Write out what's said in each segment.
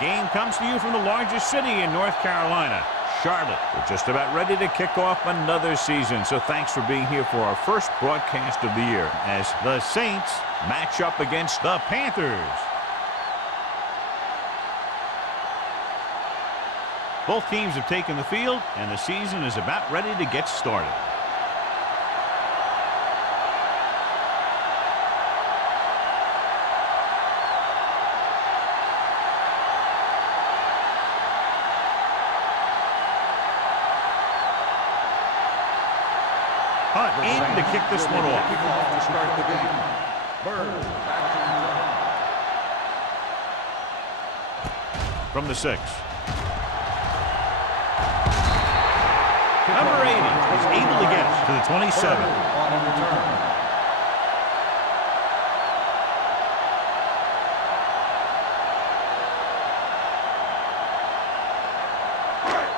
game comes to you from the largest city in North Carolina, Charlotte. We're just about ready to kick off another season, so thanks for being here for our first broadcast of the year as the Saints match up against the Panthers. Both teams have taken the field, and the season is about ready to get started. Hunt in to kick this one off. To start the game. Bird back to from the 6. Number 80 is able to get to the 27. on a return.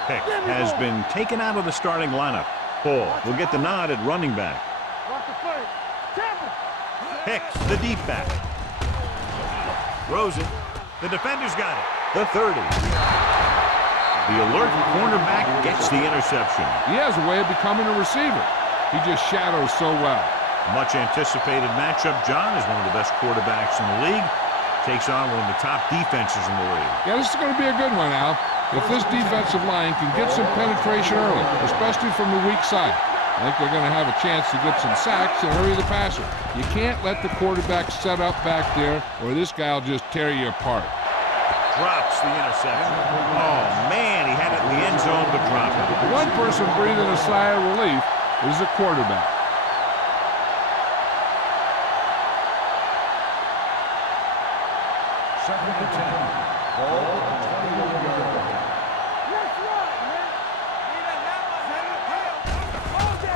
Pick has been taken out of the starting lineup. Paul will get the nod at running back. Hicks, the deep back. Throws it. The defender's got it. The 30. The alert cornerback gets the interception. He has a way of becoming a receiver. He just shadows so well. Much anticipated matchup. John is one of the best quarterbacks in the league. Takes on one of the top defenses in the league. Yeah, this is going to be a good one, Al. If this defensive line can get some penetration early, especially from the weak side, I think they're going to have a chance to get some sacks and hurry the passer. You can't let the quarterback set up back there, or this guy will just tear you apart. Drops the interception. Oh, man, he had it in the end zone, but dropped it. The one person breathing a sigh of relief is the quarterback. Second and 10. Ball at the 21-yard line.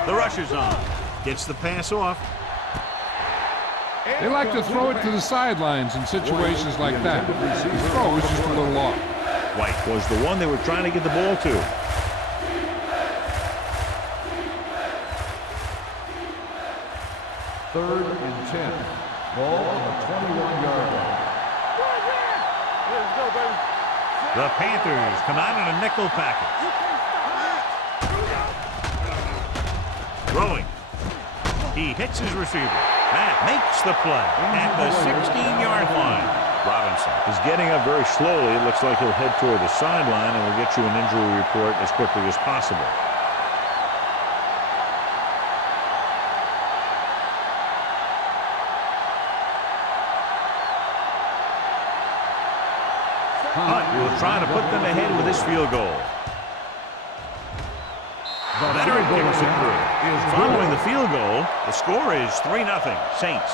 The rush is on. Gets the pass off. They like to throw it to the sidelines in situations like that. The throw is just a little off. White was the one they were trying to get the ball to. Third and 10. Ball on the 21-yard line. The Panthers come out in a nickel package. Throwing. He hits his receiver. That makes the play at the 16-yard line. Robinson is getting up very slowly. It looks like he'll head toward the sideline, and we'll get you an injury report as quickly as possible. Hunt will try to put them ahead with this field goal. Leonard kicks it through. Following the field goal, the score is 3-0, Saints.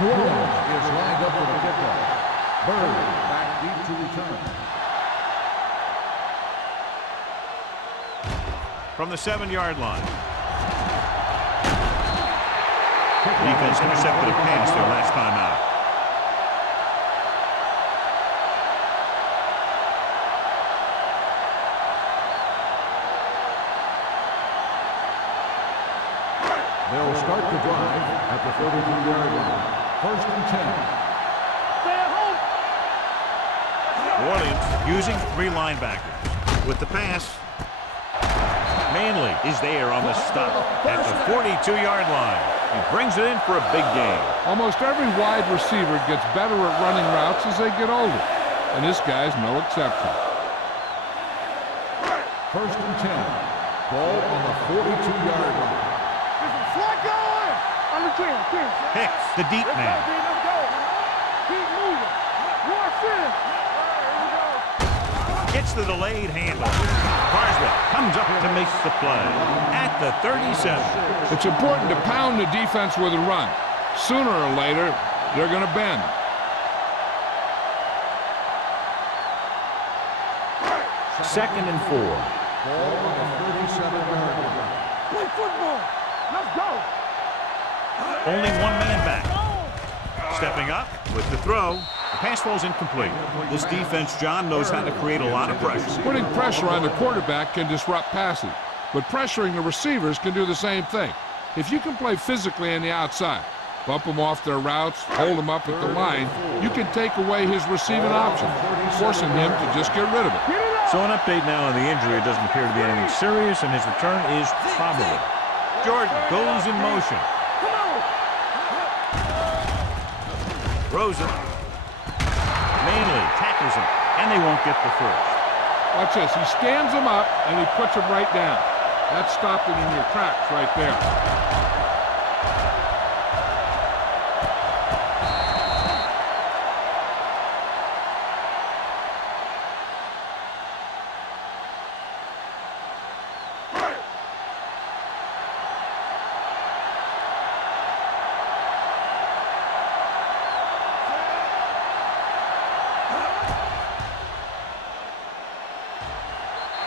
New Orleans is lined up for the kickoff. Bird back deep to return. From the 7-yard line. Defense intercepted a pass their last time out. They'll start the drive at the 33-yard line. First and 10. New Orleans using 3 linebackers. With the pass, Manley is there on the stop at the 42-yard line. He brings it in for a big gain. Almost every wide receiver gets better at running routes as they get older, and this guy's no exception. First and 10. Ball on the 42-yard line. Hicks, the deep man. Gets the delayed handoff. Carswell comes up to make the play at the 37. It's important to pound the defense with a run. Sooner or later, they're going to bend. Second and 4. Ball on the 37-yard line. Play football. Let's go. Only one man back. Stepping up with the throw. The pass falls incomplete. This defense, John, knows how to create a lot of pressure. Putting pressure on the quarterback can disrupt passing, but pressuring the receivers can do the same thing. If you can play physically on the outside, bump them off their routes, hold them up at the line, you can take away his receiving options, forcing him to just get rid of it. So an update now on the injury. It doesn't appear to be anything serious, and his return is probable. Jordan goes in motion. Rosen. Manley tackles him, and they won't get the first. Watch this. He stands him up, and he puts him right down. That's stopping in your tracks right there.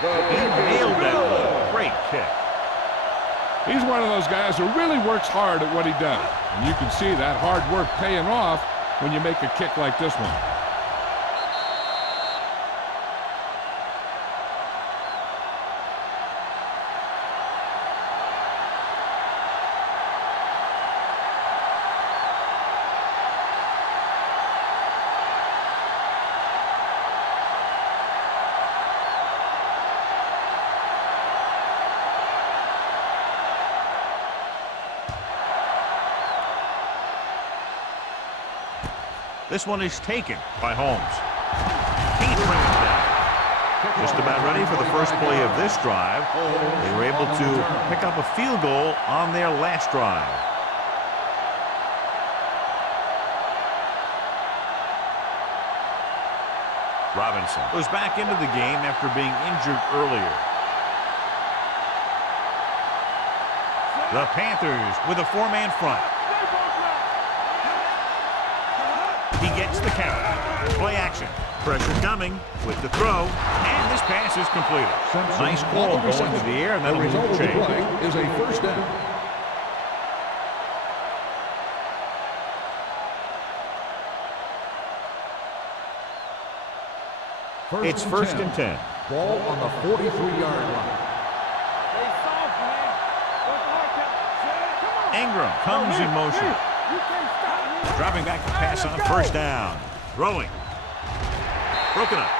He nailed that one. Great kick. He's one of those guys who really works hard at what he does. And you can see that hard work paying off when you make a kick like this one. This one is taken by Holmes. Can't bring it down. Just about ready for the first play of this drive. They were able to pick up a field goal on their last drive. Robinson goes back into the game after being injured earlier. The Panthers with a four-man front. He gets the count. Play action. Pressure coming with the throw. And this pass is completed. Nice ball going to the air, and that'll result of the change. play is a first down. It's first and 10. Ball on the 43-yard line. Ingram comes in motion. Dropping back to pass on first down. Throwing. Broken up.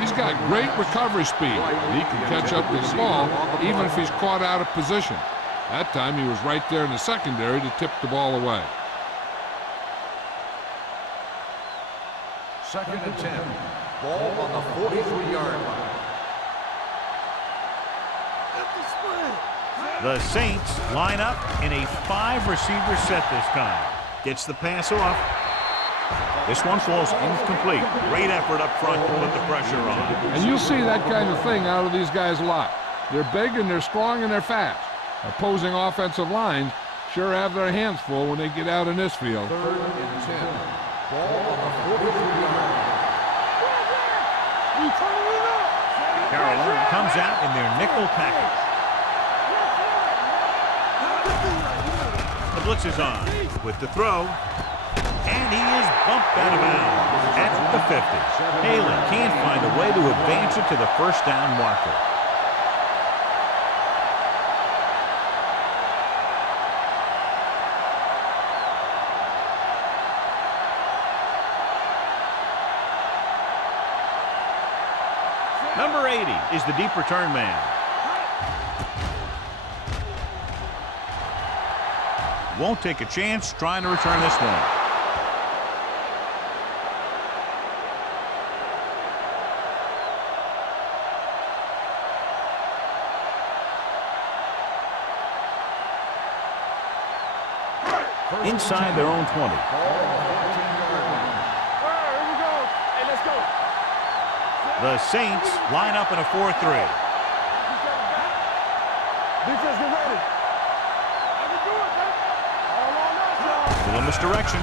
He's got great recovery speed. He can catch up with the ball even if he's caught out of position. That time he was right there in the secondary to tip the ball away. Second and 10. Ball on the 43-yard line. The Saints line up in a 5-receiver set this time. Gets the pass off. This one falls incomplete. Great effort up front to put the pressure on. And you'll see that kind of thing out of these guys a lot. They're big and they're strong and they're fast. Opposing offensive lines sure have their hands full when they get out in this field. Third and 10. Ball on the 43-yard line. Carolina comes out in their nickel package. The blitz is on with the throw, and he is bumped out of bounds at the 50. Haley can't find a way to advance it to the first down marker. Number 80 is the deep return man. Won't take a chance trying to return this one. Inside their own 20. The Saints line up in a 4-3. Defense get ready. Little misdirection.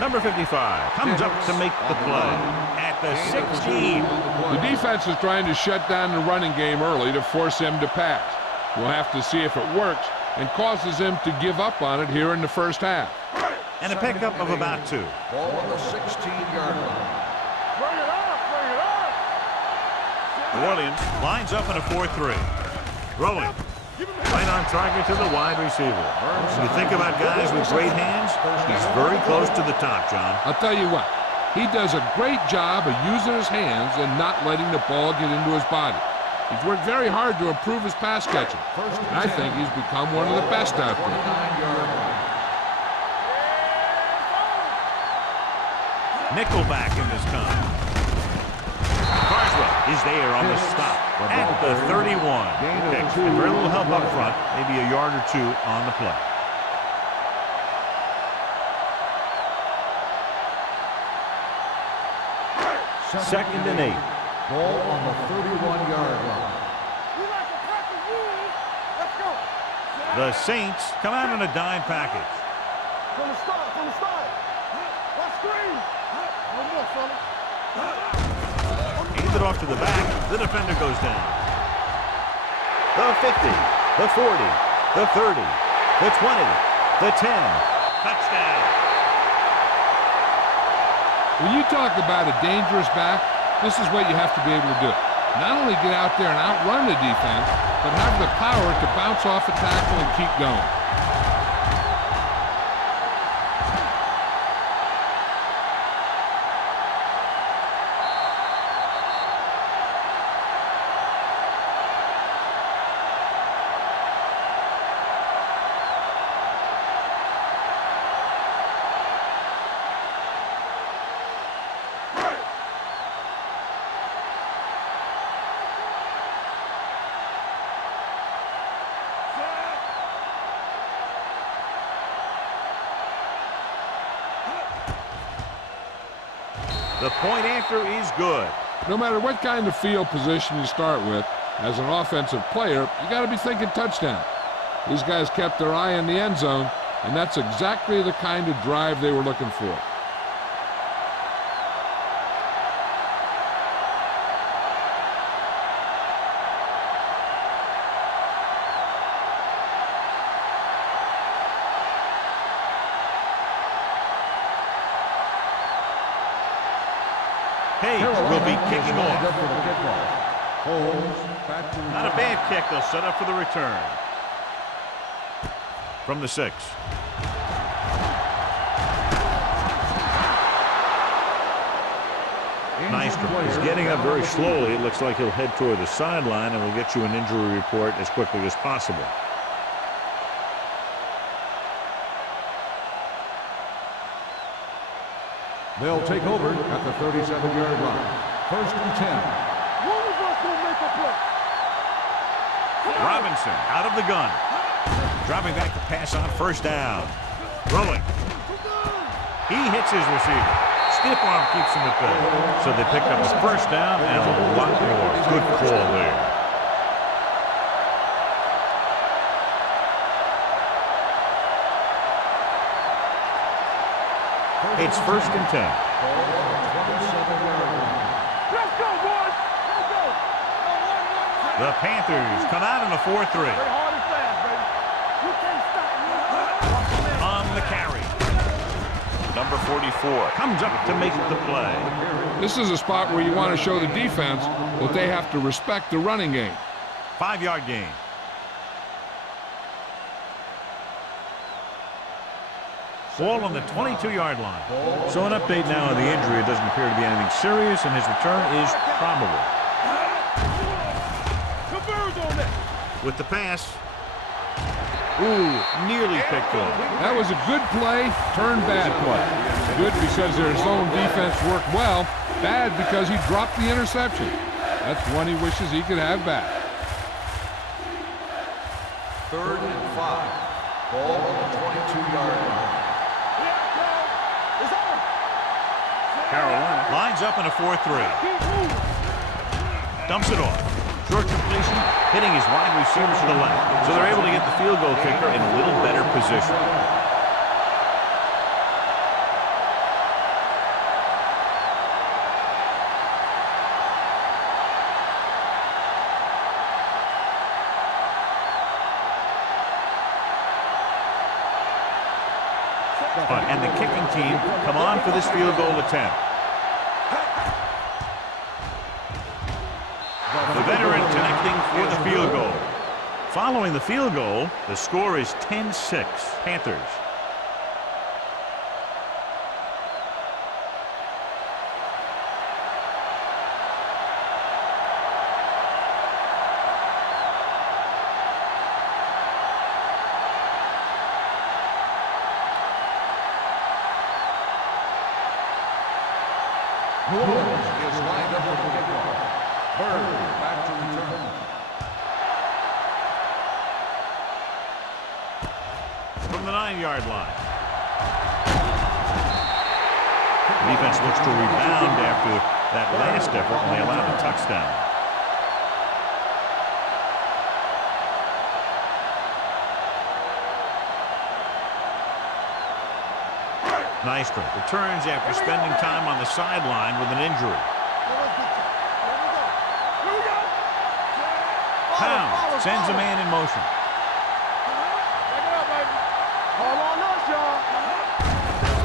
Number 55 comes up to make the play at the 16. The defense is trying to shut down the running game early to force him to pass. We'll have to see if it works and causes them to give up on it here in the first half. And a pickup of about 2. Ball on the 16-yard line. New Orleans lines up in a 4-3. Rolling. Right on target to the wide receiver. When you think about guys with great hands, he's very close to the top, John. I'll tell you what, he does a great job of using his hands and not letting the ball get into his body. He's worked very hard to improve his pass catching, and I think he's become one of the best out there. Nickelback in this time. Carswell is there on the stop at the 31. And very little help up front, maybe a yard or 2 on the play. Second and 8. Ball on the 31-yard line. The Saints come out in a dime package. From the start. Let's screen. No more, fella. Hand it off to the back. The defender goes down. The 50, the 40, the 30, the 20, the 10. Touchdown. When you talk about a dangerous back, this is what you have to be able to do. Not only get out there and outrun the defense, but have the power to bounce off a tackle and keep going. The point after is good. No matter what kind of field position you start with, as an offensive player, you got to be thinking touchdown. These guys kept their eye on the end zone, and that's exactly the kind of drive they were looking for. Hayes will be kicking off. Back to Not a bad kick. They'll set up for the return. From the 6. Nystrom is getting up very slowly. It looks like he'll head toward the sideline, and we'll get you an injury report as quickly as possible. They'll take over at the 37-yard line. First and 10. One of us will make a play. Robinson out of the gun. Dropping back to pass on first down. Rolling. He hits his receiver. Stiff arm keeps him at bay. So they pick up his first down and a lot more. Good call there. It's first and 10. Let's go, boys. Let's go. The Panthers come out in a 4-3. Play hard and fast, baby. You can't stop me. On the carry. Number 44 comes up to make the play. This is a spot where you want to show the defense that they have to respect the running game. 5-yard gain. Ball on the 22-yard line. So an update now on the injury. It doesn't appear to be anything serious, and his return is probable. Converge on that. With the pass. Ooh, nearly picked off. That was a good play, turned bad play. Good because their zone defense worked well. Bad because he dropped the interception. That's one he wishes he could have back. Third and 5. Ball on the 22-yard line. Carolina lines up in a 4-3. Dumps it off. Short completion, hitting his wide receiver to the left. So they're able to get the field goal kicker in a little better position. And the kicking team come on for this field goal attempt. The veteran connecting for the field goal. Following the field goal, the score is 10-6, Panthers. New Orleans is lined up for the kickoff. Bird back to return. From the 9-yard line. The defense looks to rebound after that last effort, and they allowed a touchdown. Nystrom returns after spending time on the sideline with an injury. Pound sends a man in motion.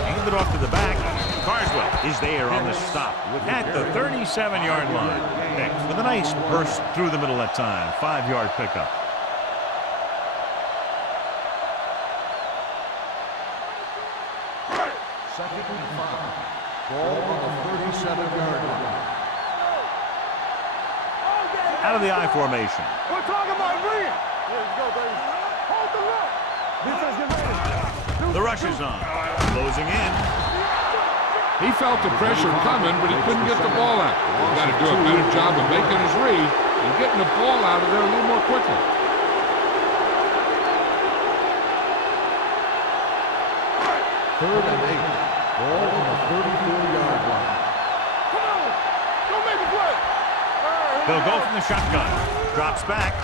Hand it off to the back. Carswell is there on the stop at the 37-yard line. Next, with a nice burst through the middle that time. 5-yard pickup. Second and 5. Ball on the 37-yard line. Out of the I formation. We're talking about Green. Let's go, baby. Hold the look. Defense, get ready. The rush is on. Closing in. He felt the pressure coming, but he couldn't get the ball out. He's got to do a better job of making his read and getting the ball out of there a little more quickly. Third and 8. Ball on the 34-yard line. Come on. Go make a play. They'll go from the shotgun. Drops back.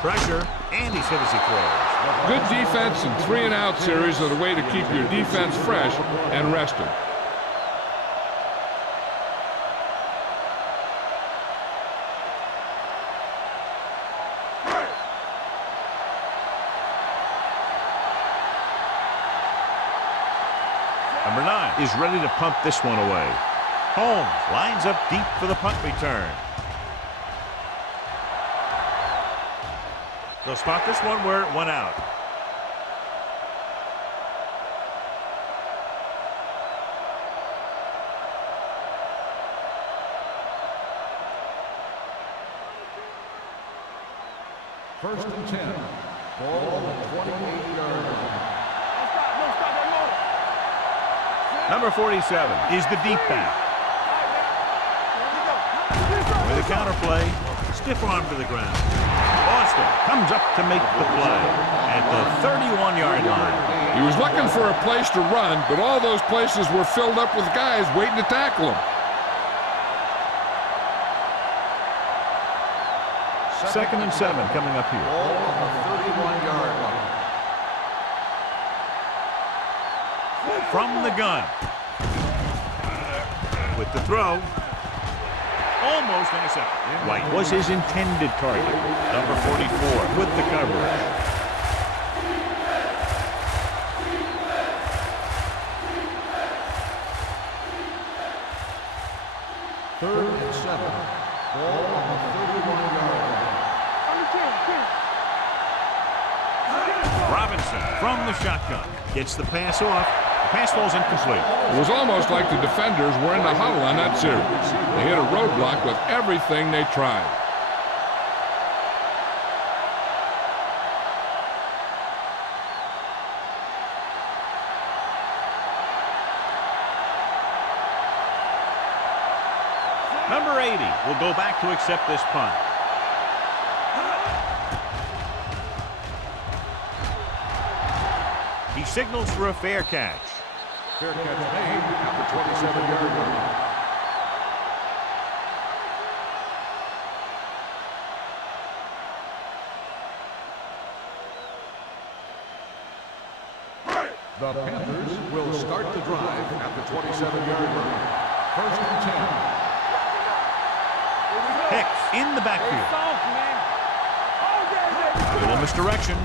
Pressure. And he's hit as he throws. Good defense and 3-and-out series are the way to keep your defense fresh and rested. Number 9 is ready to punt this one away. Holmes lines up deep for the punt return. They'll start this one where it went out. First and 10. Ball on the 28-yard line. Number 47 is the deep back. With a counter play, stiff arm to the ground. Austin comes up to make the play at the 31-yard line. He was looking for a place to run, but all those places were filled up with guys waiting to tackle him. Second and 7 coming up here. Ball on the 31-yard line. From the gun. With the throw. Almost intercepted. White was his intended target. Number 44 with the coverage. Third and 7. Ball on the 31-yard line. Robinson from the shotgun. Gets the pass off. The pass falls incomplete. It was almost like the defenders were in the huddle on that series. They hit a roadblock with everything they tried. Number 80 will go back to accept this punt. He signals for a fair catch. Fair catch made at the 27-yard line. The Panthers will start the drive at the 27-yard line. First and 10. Hicks in the backfield. A little misdirection.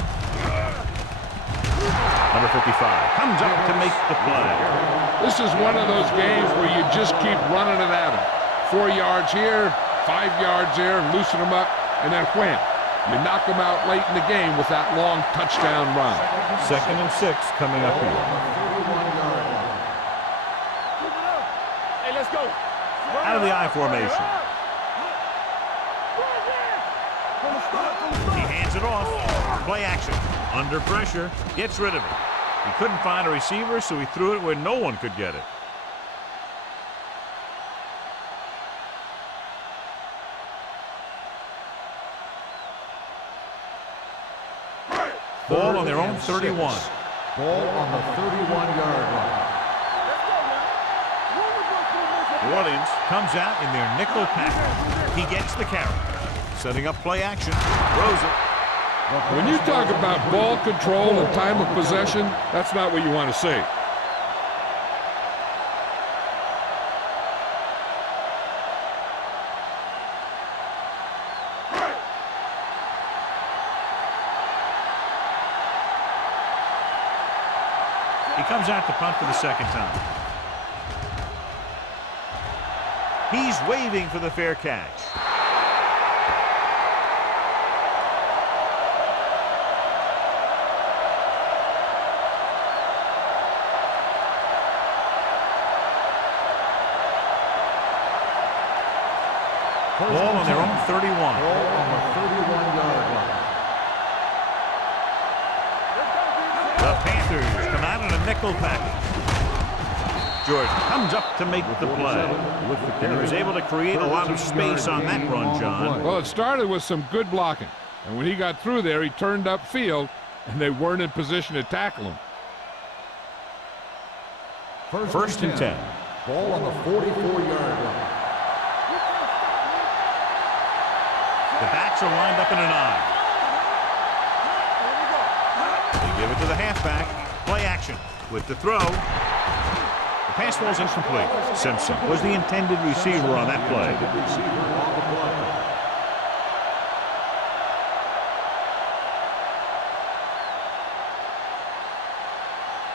Number 55 comes up to make the play. This is one of those games where you just keep running it at them. 4 yards here, 5 yards there, loosen them up, and then wham. You knock them out late in the game with that long touchdown run. 2nd and 6 coming up here. Hey, let's go. Out of the I formation. He hands it off. Play action. Under pressure. Gets rid of it. He couldn't find a receiver, so he threw it where no one could get it. Ball on their own 31. Ball on the 31-yard line. New Orleans comes out in their nickel package. He gets the carry. Setting up play action. Throws it. When you talk about ball control and time of possession, that's not what you want to see. He comes out to punt for the 2nd time. He's waving for the fair catch. Ball on their own 31. Ball on the 31-yard line. The Panthers come out in a nickel package. Jordan comes up to make the play. And he was able to create a lot of space on that run, John. Well, it started with some good blocking. And when he got through there, he turned upfield, and they weren't in position to tackle him. 1st and 10. Ball on the 44-yard line. The backs are lined up in an I. They give it to the halfback. Play action with the throw. The pass falls incomplete. Simpson was the intended receiver on that play.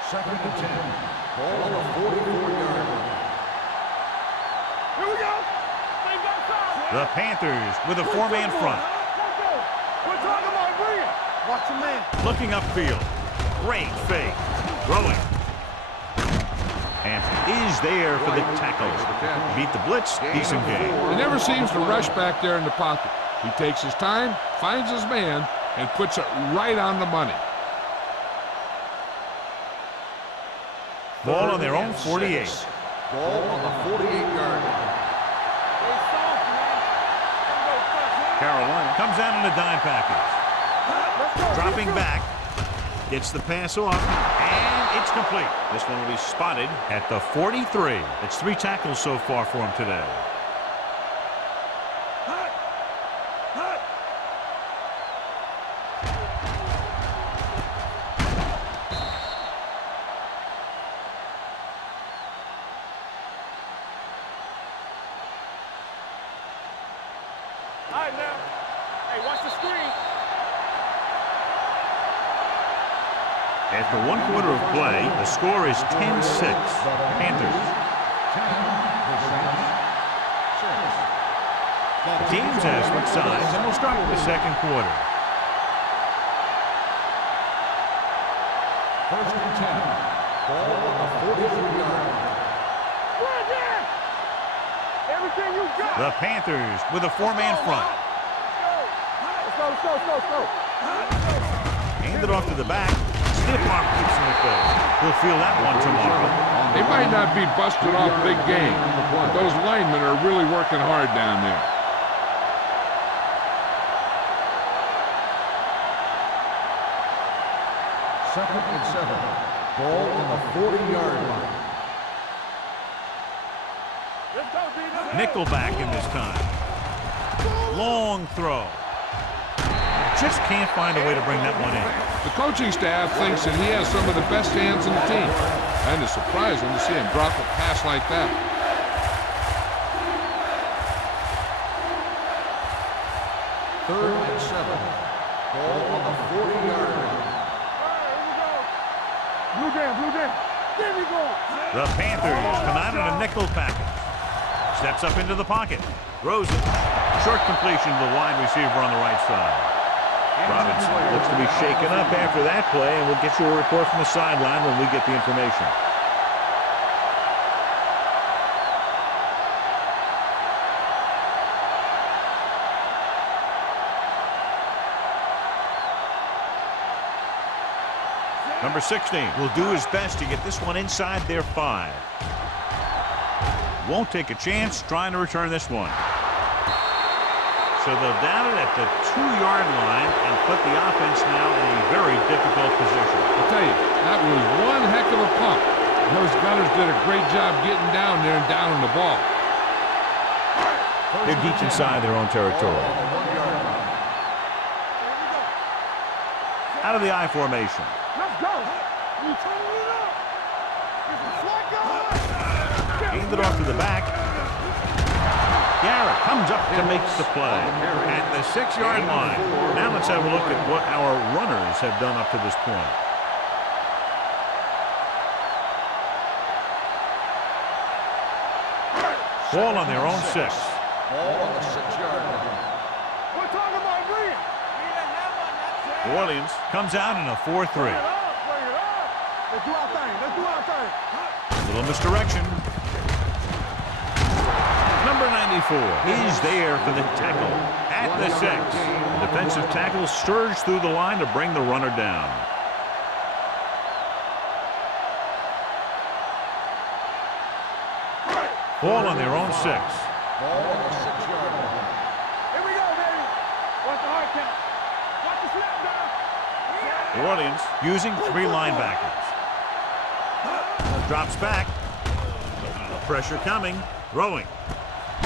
Second and 10. Ball on the 44-yard line. Here we go. The Panthers with a 4-man front. We're talking about bring it. Watch your man. Looking upfield. Great fake. Throwing. And is there for the tackle. Beat the blitz. Decent game. He never seems to rush back there in the pocket. He takes his time, finds his man, and puts it right on the money. Ball on their own 48. Ball on the 48-yard line. Carolina comes out in a dime package. Dropping back. Gets the pass off. And it's complete. This one will be spotted at the 43. It's 3 tackles so far for him today. All right, now. Hey, watch the screen. After 1 quarter of play, the score is 10-6. Panthers. The teams have switched sides, and we'll start the 2nd quarter. 1st and 10. Ball on the 43-yard line. Right there. Everything you got. The Panthers with a 4-man front. Let's go, let's go, let's go, let's go. Hand it off to the back. Stiff arm keeps him at bay. He'll feel that one tomorrow. They might not be busted off big game, but those linemen are really working hard down there. Second and 7. Ball on the 40-yard line. Let's go, D. Nickelback in this time. Long throw. Just can't find a way to bring that one in. The coaching staff thinks that he has some of the best hands in the team. And it's surprising to see him drop a pass like that. Third and 7. Ball on the 40-yard line. Blue jam, blue jam. There we go. The Panthers come out in a nickel package. Steps up into the pocket. Throws it. Short completion to the wide receiver on the right side. Robinson looks to be shaken up after that play, and we'll get you a report from the sideline when we get the information. Number 16 will do his best to get this one inside their 5. Won't take a chance trying to return this one. So they'll down it at the 2-yard line and put the offense now in a very difficult position. I'll tell you, that was one heck of a pump. And those Gunners did a great job getting down there and downing the ball. They're deep inside their own territory. Out of the I formation. Let's go. We turning it up. This is Flacco. Gained it off to the back. Garrett comes up to make the play at the 6-yard line. Now let's have a look at what our runners have done up to this point. Ball on their own 6. Ball on the 6-yard line. We're talking about green. New Orleans comes out in a 4-3. Bring it up. Let's do our thing. Let's do our thing. Little misdirection. Number 94 is there for the tackle at the 6. The defensive tackle surged through the line to bring the runner down. Ball on their own 6. Ball on the 6-yard line. Here we go, baby. Watch the hard count. Watch the snap down. New Orleans using 3 linebackers. Drops back. Pressure coming. Throwing.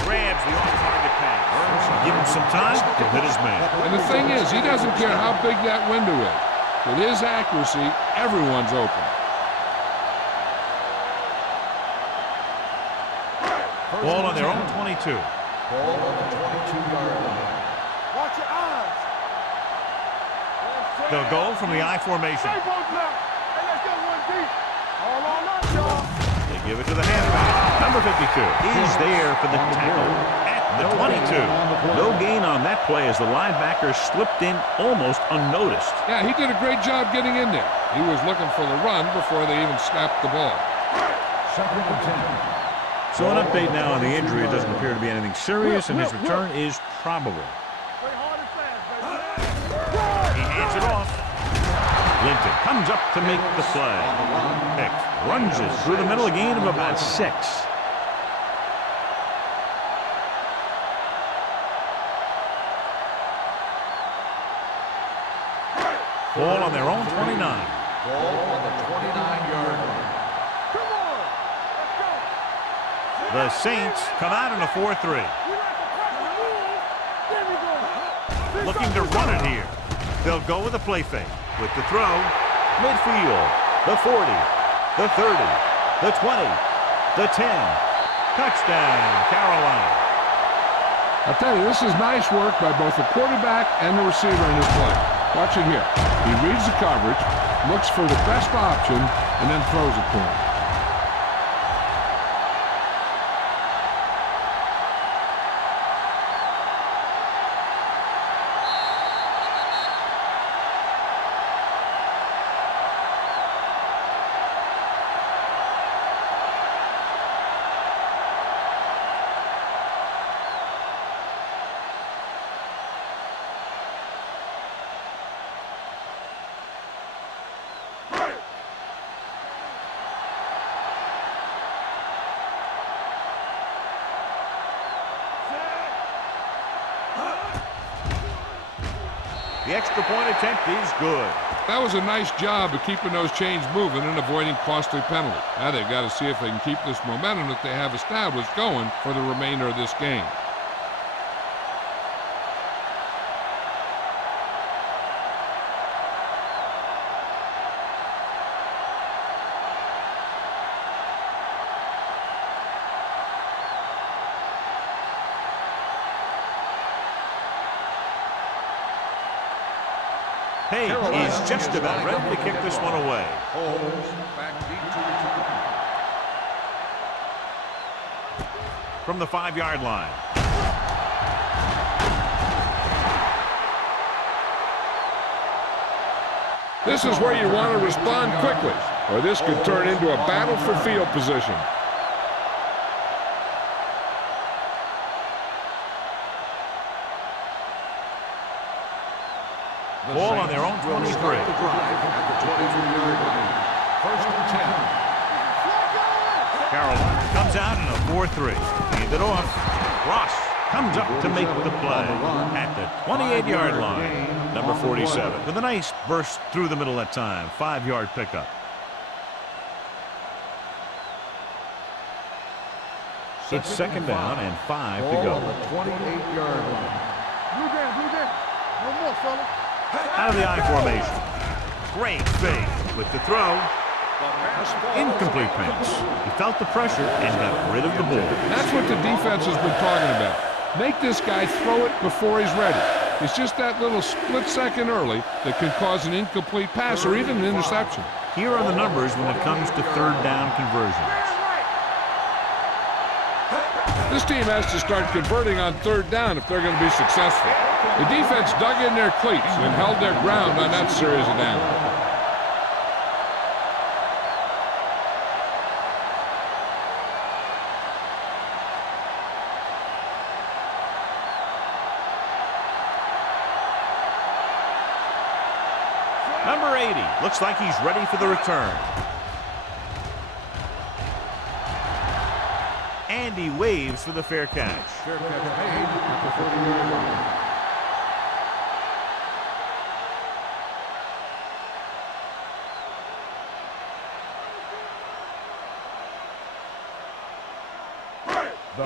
Grabs the off-target pass. Give him some time to hit his man. And the thing is, he doesn't care how big that window is. With his accuracy, everyone's open. Ball on their own 22. Ball on the 22-yard line. Watch your eyes. They'll go from the I formation. Stay both left. Hey, let's go one deep. All on up, y'all. They give it to the halfback. Number 52 is there for the tackle at the 22. No gain on that play as the linebacker slipped in almost unnoticed. Yeah, he did a great job getting in there. He was looking for the run before they even snapped the ball. 2nd and 10. So an update now on the injury. It doesn't appear to be anything serious, and his return is probable. Play hard and fast, baby. He hands it off. Linton comes up to make the play. Hicks runs it through the middle, a gain of about 6. Ball on their own 29. Ball on the 29-yard line. Come on. Let's go. The Saints come out in a 4-3. We like the pressure move. There we go. Looking to run it here. They'll go with a play fake. With the throw, midfield, the 40, the 30, the 20, the 10. Touchdown, Carolina. I'll tell you, this is nice work by both the quarterback and the receiver in this play. Watch it here. He reads the coverage, looks for the best option, and then throws it to him. The extra point attempt is good. That was a nice job of keeping those chains moving and avoiding costly penalties. Now they've got to see if they can keep this momentum that they have established going for the remainder of this game. Page is just about ready to kick this one away. Holds from the 5-yard line. This is where you want to respond quickly, or this could turn into a battle for field position. Ball on their own 23. Start the drive at the 22-yard line. First and 10. Carolina comes out in a 4-3. Hand it off. Ross comes up to make the play at the 28-yard line. Number 47 with a nice burst through the middle that time. 5-yard pickup. It's second down and 5 to go. On the 28-yard line. Blue down. No more, fella. Out of the I formation. Great fake with the throw. Incomplete pass. He felt the pressure and got rid of the ball. That's what the defense has been talking about. Make this guy throw it before he's ready. It's just that little split second early that can cause an incomplete pass or even an interception. Here are the numbers when it comes to third down conversions. This team has to start converting on third down if they're going to be successful. The defense dug in their cleats and held their ground on that series of downs. Number 80 looks like he's ready for the return. And he waves for the fair catch. Fair catch made at the 30-yard line.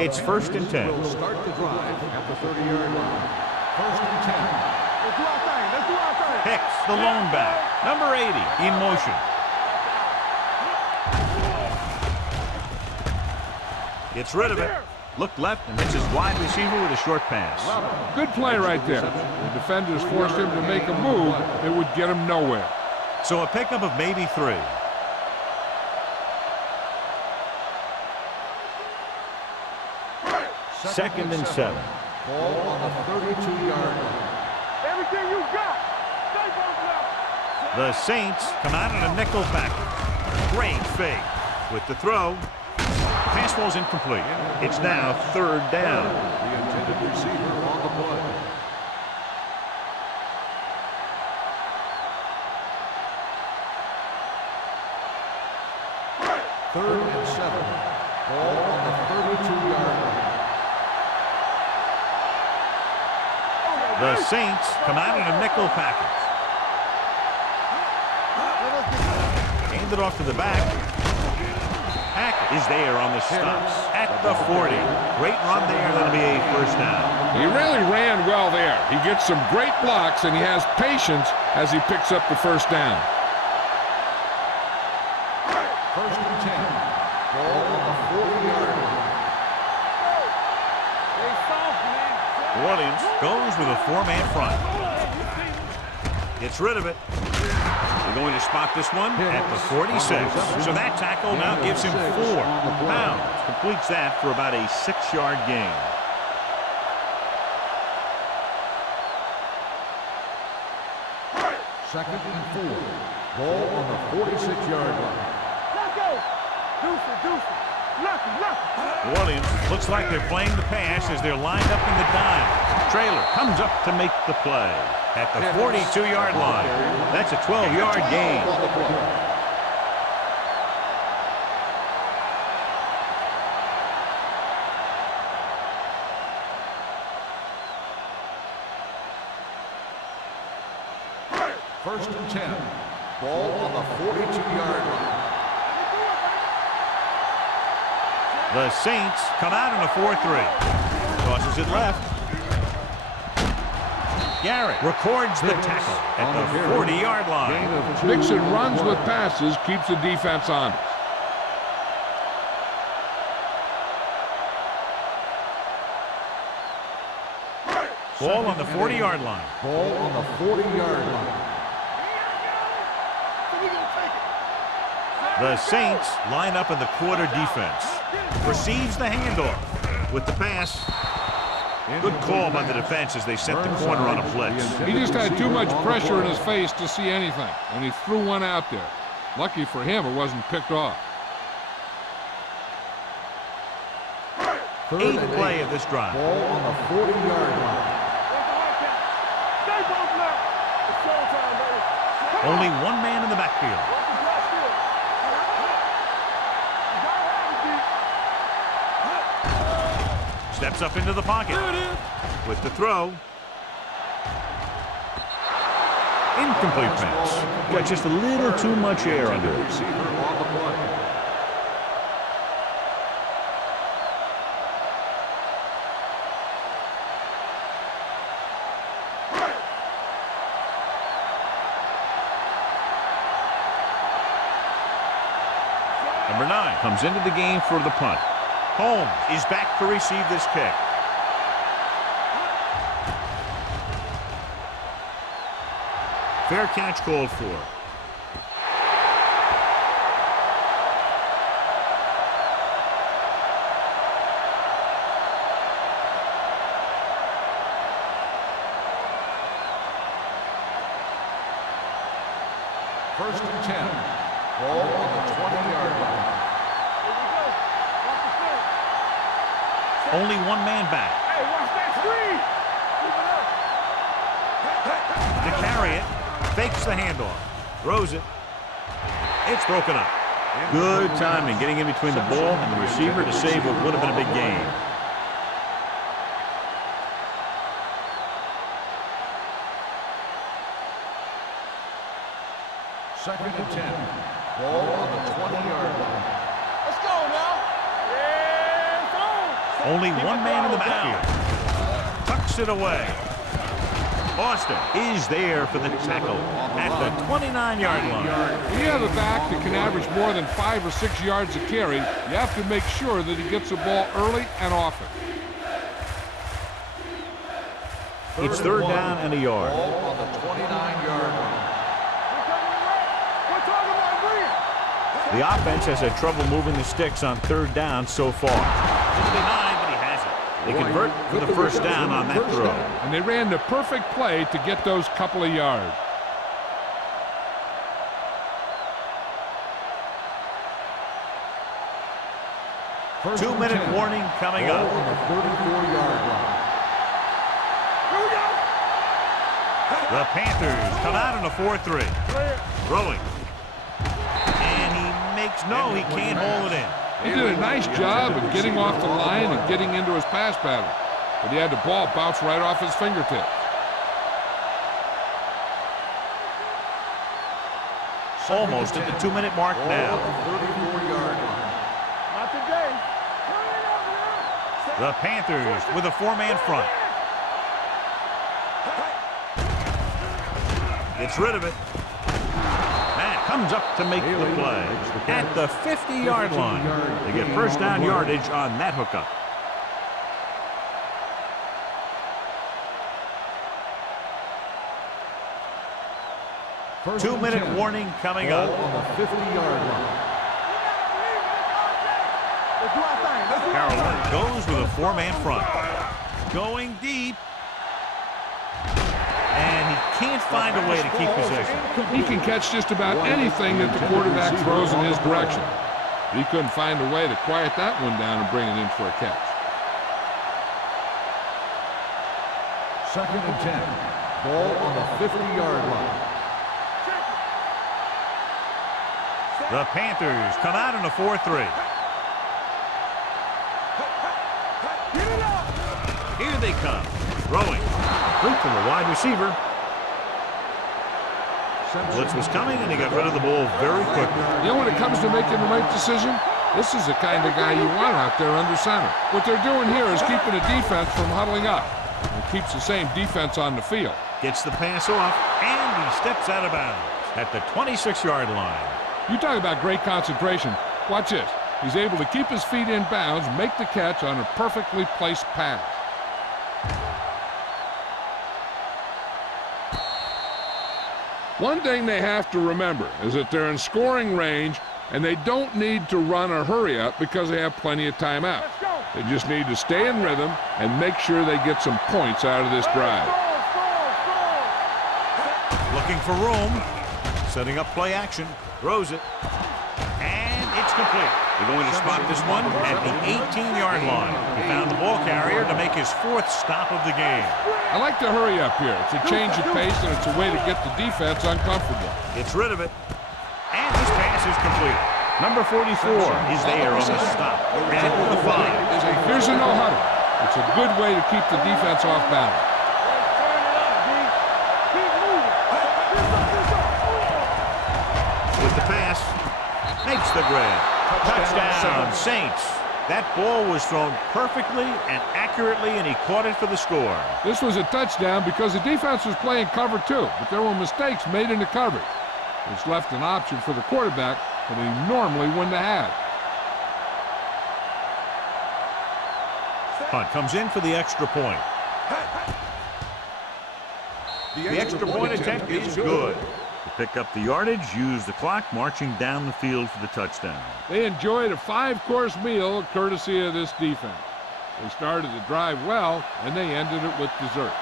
It's first and 10. Will start the drive at the 30-yard line. First and 10. Let's do our thing. Hicks, the lone back. Number 80 in motion. Gets rid of it. Look left and hits his wide receiver with a short pass. Good play right there. The defenders forced him to make a move that would get him nowhere. So a pickup of maybe 3. Second and 7. Ball on the 32-yard line. Everything you got. The Saints come out in a nickel package. Great fake with the throw. Pass ball's incomplete. It's now third down. The intended receiver on the play. Third and 7. Ball on the 32-yard line. The Saints come out in a nickel package. Hand it off to the back. Hack is there on the stops at the 40. Great run there. That'll be a first down. He really ran well there. He gets some great blocks, and he has patience as he picks up the first down. First and 10. Ball on the 40-yard line. Williams goes with a 4-man front. Gets rid of it. They're going to spot this one at the 46. So that tackle now gives him 4 pounds. Completes that for about a 6-yard gain. Second and 4. Ball on the 46-yard line. Let's go. Deuce. Lucky. Williams looks like they're playing the pass as they're lined up in the dime. Trailer comes up to make the play at the 42-yard line. That's a 12-yard gain. First and 10. Ball on the 42-yard line. The Saints come out in a 4-3. Tosses it left. Garrett records the tackle at the 40-yard line. Mixon runs with passes, keeps the defense honest. Ball on the 40-yard line. Ball on the 40-yard line. The Saints line up in the quarter defense. Receives the handoff. with the pass. Good call by the defense as they sent the corner on a blitz. He just had too much pressure in his face to see anything, and he threw one out there. Lucky for him, it wasn't picked off. Eighth play of this drive. Ball on the 40-yard line. Only one man in the backfield. Steps up into the pocket with the throw. Incomplete pass. Got just a little too much air under it. Receiver on the play. Number 9 comes into the game for the punt. Holmes is back to receive this kick. Fair catch called for. First and 10. Ball on the 20-yard line. Only one man back. Hey, watch that screen. To carry it, fakes the handoff, throws it. It's broken up. Good timing getting in between the ball and the receiver to save what would have been a big gain. Second and 10. Ball on the 20-yard line. Let's go now. Yeah, it's on. Only one man in the backfield. Tucks it away. Austin is there for the tackle at the 29-yard line. When you have a back that can average more than 5 or 6 yards a carry, you have to make sure that he gets the ball early and often. It's third down and a yard. Ball on the 29-yard line. The offense has had trouble moving the sticks on third down so far. It's behind, but he has it. They convert for the first down on that throw. And they ran the perfect play to get those couple of yards. First and 2-minute 10. warning coming Ball up. on the 34-yard line. The Panthers come out in a 4-3. Throwing. And he makes no, he can't hold it in. He did a nice job of getting off the line and getting into his pass pattern. But he had the ball bounce right off his fingertips. Almost at the 2-minute mark Ball now. on the 34-yard line. Not today. The Panthers with a 4-man front. Gets rid of it. Matt comes up to make the play at the 50-yard line. They get first down yardage on that hookup. First and 2-minute 10. warning coming Ball up. on the 50-yard line. Carolina goes with a 4-man front. Going deep. And he can't find a way to keep possession. He can catch just about anything that the quarterback throws in his direction. But he couldn't find a way to quiet that one down and bring it in for a catch. Second and 10. Ball on the 50-yard line. The Panthers come out in a 4-3. Here they come. Throwing. Complete to the wide receiver. Blitz was coming, and he got rid of the ball very quickly. You know, when it comes to making the right decision, this is the kind of guy you want out there under center. What they're doing here is keeping the defense from huddling up. And keeps the same defense on the field. Gets the pass off, and he steps out of bounds at the 26-yard line. You talk about great concentration. Watch this. He's able to keep his feet in bounds, make the catch on a perfectly placed pass. One thing they have to remember is that they're in scoring range and they don't need to run or hurry up because they have plenty of timeouts. They just need to stay in rhythm and make sure they get some points out of this drive. Looking for room. Setting up play action. Throws it. And it's complete. They're going to spot this one at the 18-yard line. He found the ball carrier to make his 4th stop of the game. I like to hurry up here. It's a change of pace, and it's a way to get the defense uncomfortable. Gets rid of it. And this pass is complete. Number 44 is there on the stop. And with the 5. Here's a no-huddle. It's a good way to keep the defense off balance. With the pass, makes the grab. Touchdown, Saints. That ball was thrown perfectly and accurately, and he caught it for the score. This was a touchdown because the defense was playing cover 2, but there were mistakes made in the coverage, which left an option for the quarterback that he normally wouldn't have had. Punt comes in for the extra point. The extra point attempt is good. To pick up the yardage, use the clock, marching down the field for the touchdown. They enjoyed a 5-course meal courtesy of this defense. They started the drive well, and they ended it with dessert.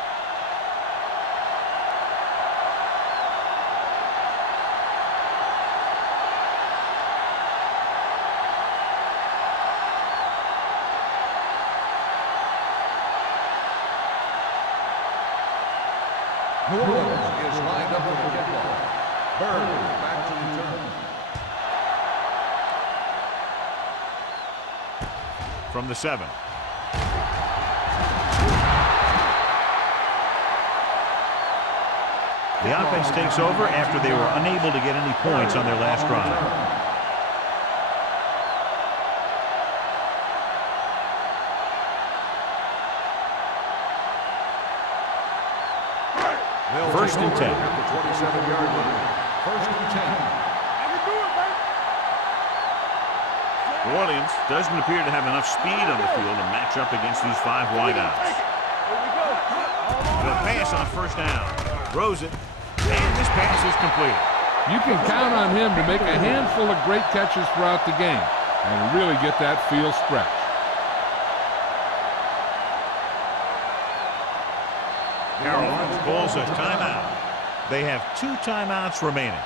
New Orleans is lined up with the kickoff. Bird back to return. From the 7. The offense takes over after they were unable to get any points on their last drive. First and 10. At the 27-yard line. First and 10. New Orleans doesn't appear to have enough speed on the field to match up against these 5 wideouts. They'll pass on first down. Throws it. And this pass is completed. You can count on him to make a handful of great catches throughout the game and really get that field stretched. Carolina calls a timeout. They have 2 timeouts remaining.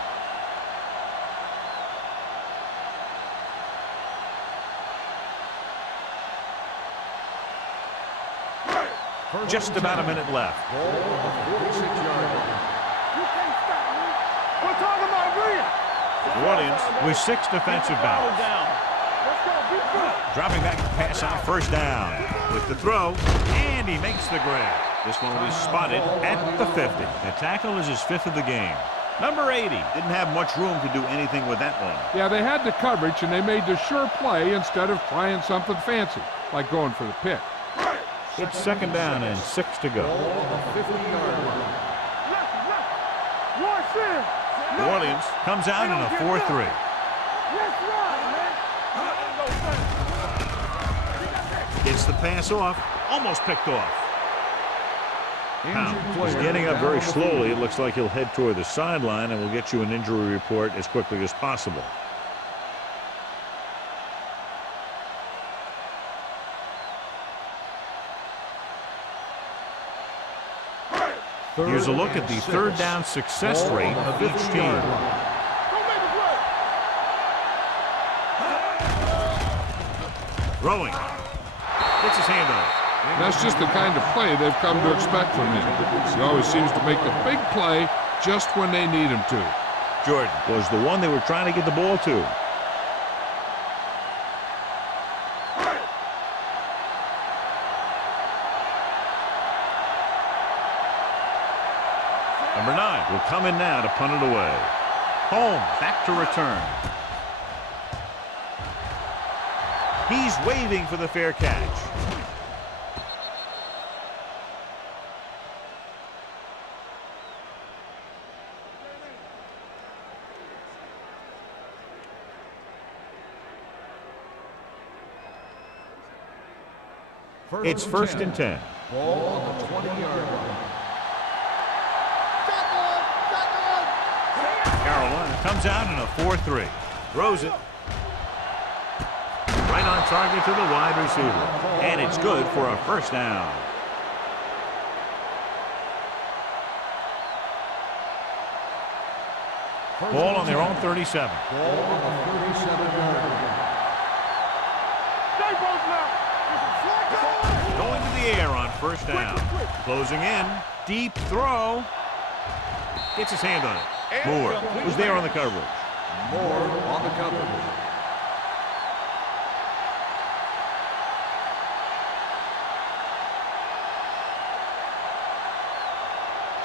Just about a minute left. Ball on the 46-yard line. We're talking about Bria. New Orleans with 6 defensive backs. Dropping back to pass on first down. With the throw, and he makes the grab. This one will be spotted at the 50. The tackle is his 5th of the game. Number 80 didn't have much room to do anything with that one. Yeah, they had the coverage, and they made the sure play instead of trying something fancy, like going for the pick. It's second down and 6 to go. Ball on the 50-yard line. New Orleans comes out in a 4-3. Gets the pass off, almost picked off. He's getting up very slowly. It looks like he'll head toward the sideline, and we'll get you an injury report as quickly as possible. Here's a look at the third down success rate of each team. Throwing. Gets his hand on it. That's just the kind of play they've come to expect from him. He always seems to make the big play just when they need him to. Jordan was the one they were trying to get the ball to. Number 9 will come in now to punt it away. Home back to return. He's waving for the fair catch. It's first and 10. Ball on the 20-yard line. Carolina comes out in a 4-3. Throws it. Right on target to the wide receiver. And it's good for a first down. Ball on their own 37. Ball on the 37-yard line. Going to the air on first down. Closing in. Deep throw. Gets his hand on it. Moore was there on the coverage. Moore on the coverage.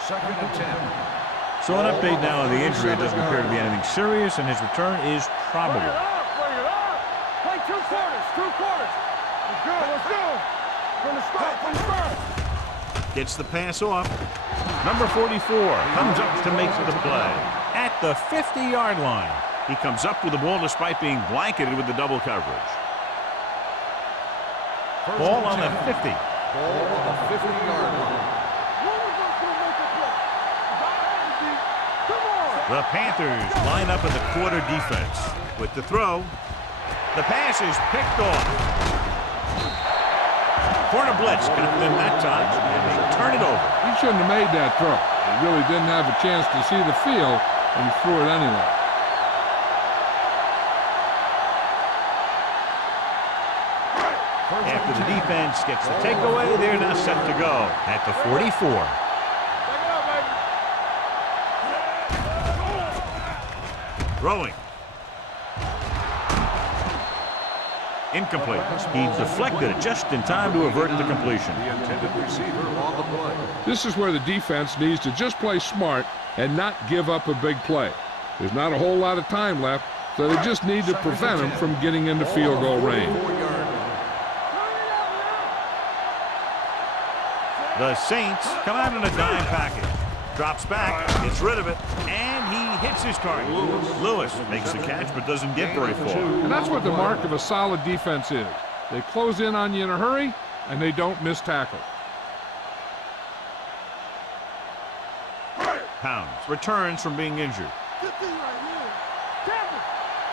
Second and 10. So an update now on the injury. It doesn't appear to be anything serious, and his return is probable. Bring it up. Play two quarters. Let's go, let's go. From the start. Gets the pass off. Number 44 comes up to make the play. At the 50-yard line. He comes up with the ball despite being blanketed with the double coverage. Ball on the 50. Ball on the 50-yard line. The Panthers line up in the quarter defense. With the throw, the pass is picked off. Corner blitz got them that time, and they turn it over. He shouldn't have made that throw. He really didn't have a chance to see the field, and he threw it anyway. After the defense gets the takeaway, they're now set to go at the 44. Throwing. Incomplete. He deflected it just in time to avert the completion. The intended receiver on the play. This is where the defense needs to just play smart and not give up a big play. There's not a whole lot of time left, so they just need to prevent him from getting into field goal range. The Saints come out in a dime package. Drops back, gets rid of it, and he hits his target. Lewis makes the catch but doesn't get very far. And that's what the mark of a solid defense is. They close in on you in a hurry, and they don't miss tackle. Pounds returns from being injured. Good thing right here. Captain.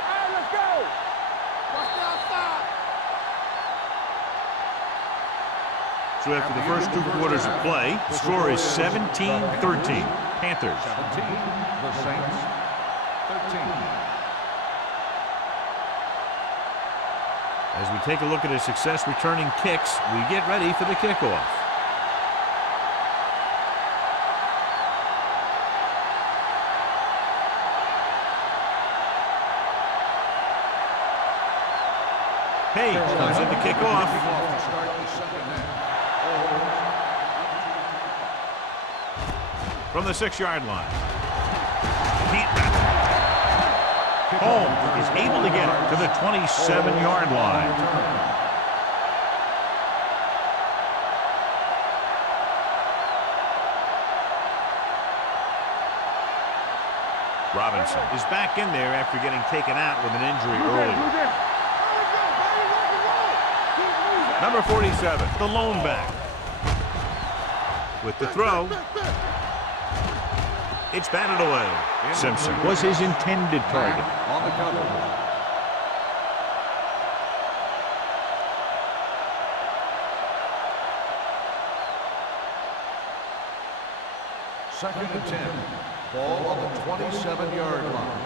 All right, let's go. Watch the outside. So after the first two quarters of play, the score is 17-13. Panthers. 17, the Saints, 13. As we take a look at his success returning kicks, we get ready for the kickoff. Page comes in to kick off. To start the second half. From the 6-yard line. Can't wrap it. Holmes is able to get it to the 27-yard line. Robinson is back in there after getting taken out with an injury earlier. Number 47, the lone back. With the throw, it's batted away. Simpson was his intended target. On the cover. Second and 10. Ball on the 27-yard line.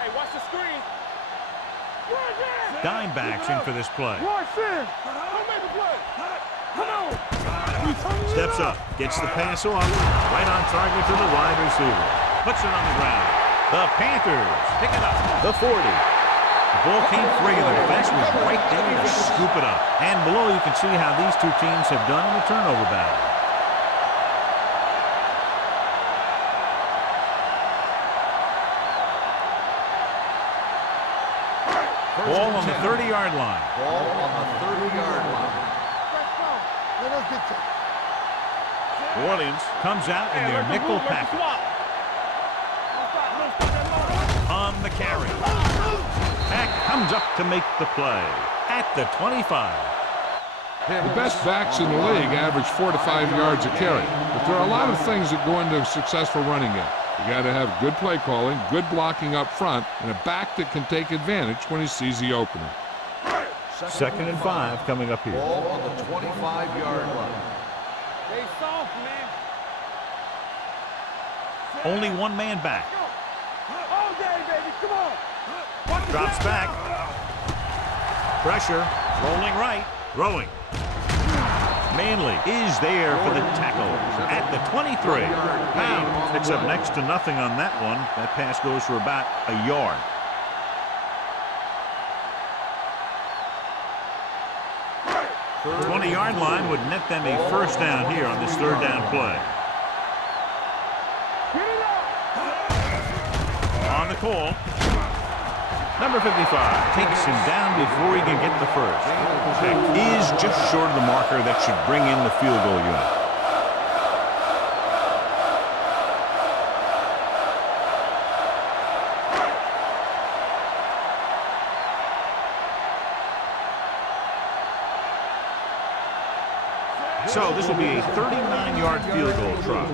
Hey, watch the screen. Dime backs in for this play. Watch this. Don't make the play. Come on. Steps up, gets the pass off, right on target to the wide receiver. Puts it on the ground. The Panthers pick it up. The 40. The ball came free, and the defense was right there to scoop it up. And below, you can see how these two teams have done in the turnover battle. Ball on the 30-yard line. Ball on the 30-yard line. Let us get to New Orleans comes out in their nickel package. On the carry. Pack comes up to make the play at the 25. The best backs in the league average 4 to 5 yards a carry. But there are a lot of things that go into a successful running game. You got to have good play calling, good blocking up front, and a back that can take advantage when he sees the opening. 2nd and 5 coming up here. Ball on the 25-yard line. Stay soft, man. Only one man back. All day, baby. Come on. Watch the Drops back. Pressure. Rolling right. Throwing. Manley is there for the tackle at the 23. Now picks up next to nothing on that one. That pass goes for about a yard. The 20-yard line would net them a first down here on this 3rd down play. On the call. Number 55 takes him down before he can get the first. That is just short of the marker that should bring in the field goal unit. So this will be a 39-yard field goal try.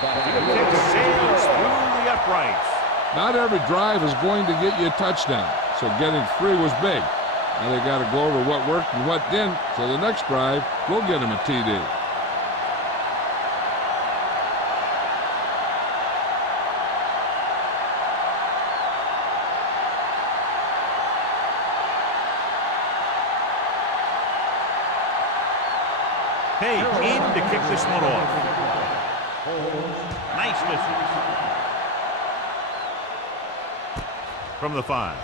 Kick sails through the uprights. Not every drive is going to get you a touchdown, so getting 3 was big. Now they got to go over what worked and what didn't, so the next drive will get them a TD. Hey, in to kick this one off. Nice distance. From the 5.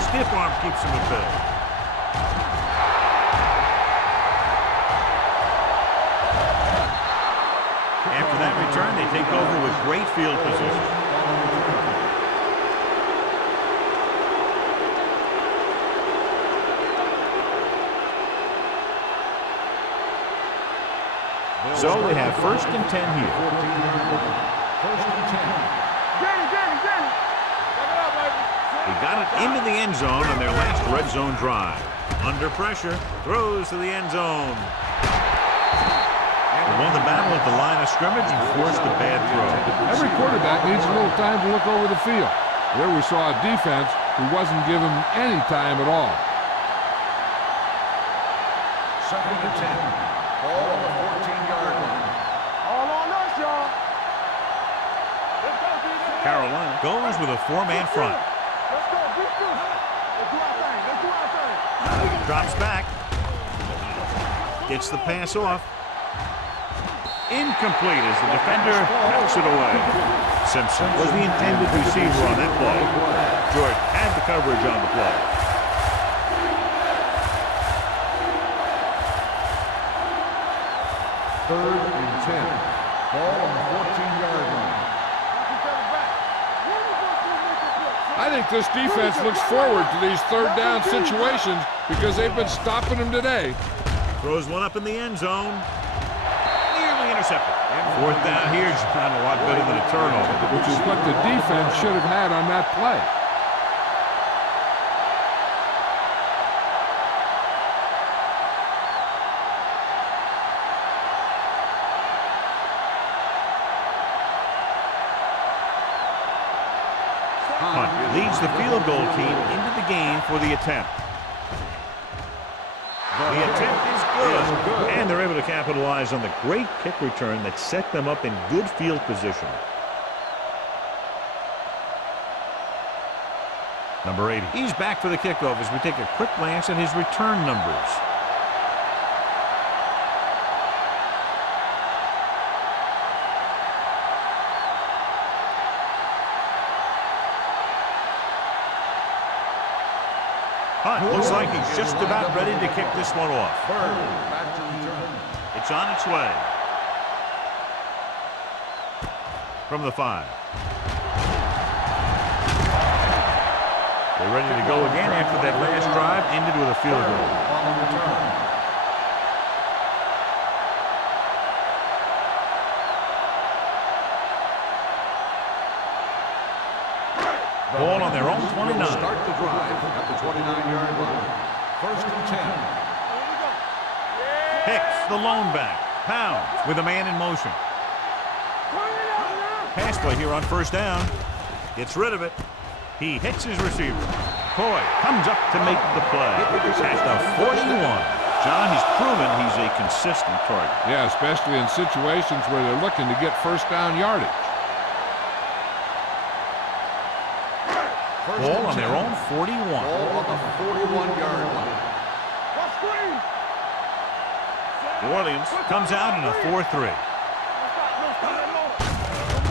Stiff arm keeps him at bay. After that return, they take over with great field position. So they have 1st and 10 here. 1st and 10. They got it into the end zone on their last red zone drive. Under pressure, throws to the end zone. They won the battle at the line of scrimmage and forced a bad throw. Every quarterback needs a little time to look over the field. There we saw a defense who wasn't given any time at all. 2nd and 10. Ball on the 14-yard line. All on us, y'all. Let's go, D. Carolina goes with a 4-man front. Let's go, beat through. Let's do our thing. Let's do our thing. Drops back. Gets the pass off. Incomplete as the defender knocks it away. Simpson was the intended receiver on that play. Jordan had the coverage on the play. Third and 10. Ball on the 14-yard line. I think this defense looks forward to these 3rd down situations because they've been stopping them today. Throws one up in the end zone. Nearly intercepted. And 4th down here is not a lot better than a turnover. Which is what the defense should have had on that play. Hunt leads the field goal team into the game for the attempt. The attempt is good, and they're able to capitalize on the great kick return that set them up in good field position. Number 80. He's back for the kickoff as we take a quick glance at his return numbers. Hunt looks like he's just about ready to kick this one off. Back to return. It's on its way. From the 5. They're ready to go again after that last drive ended with a field goal. On the return. Ball on their own 29. Start the drive at the 29-yard line. 1st and 10. Hicks, the lone back. Pounds with a man in motion. Pass play here on 1st down. Gets rid of it. He hits his receiver. McCoy comes up to make the play at the 41. John, he's proven he's a consistent target. Yeah, especially in situations where they're looking to get first down yardage. Ball on their own 41. Ball on the 41-yard line. New Orleans comes out in a 4-3.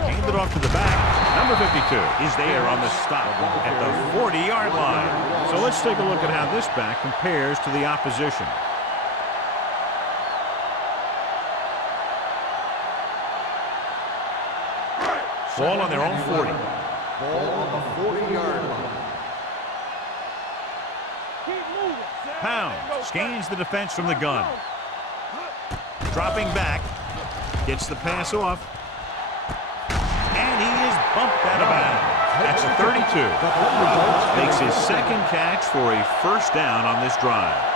Handed off to the back. Number 52 is there on the stop at the 40-yard line. So let's take a look at how this back compares to the opposition. Ball on their own 40. Ball on the 40-yard line. Pound scans the defense from the gun. Dropping back. Gets the pass off. And he is bumped out of bounds. That's a 32. Makes his second catch for a first down on this drive.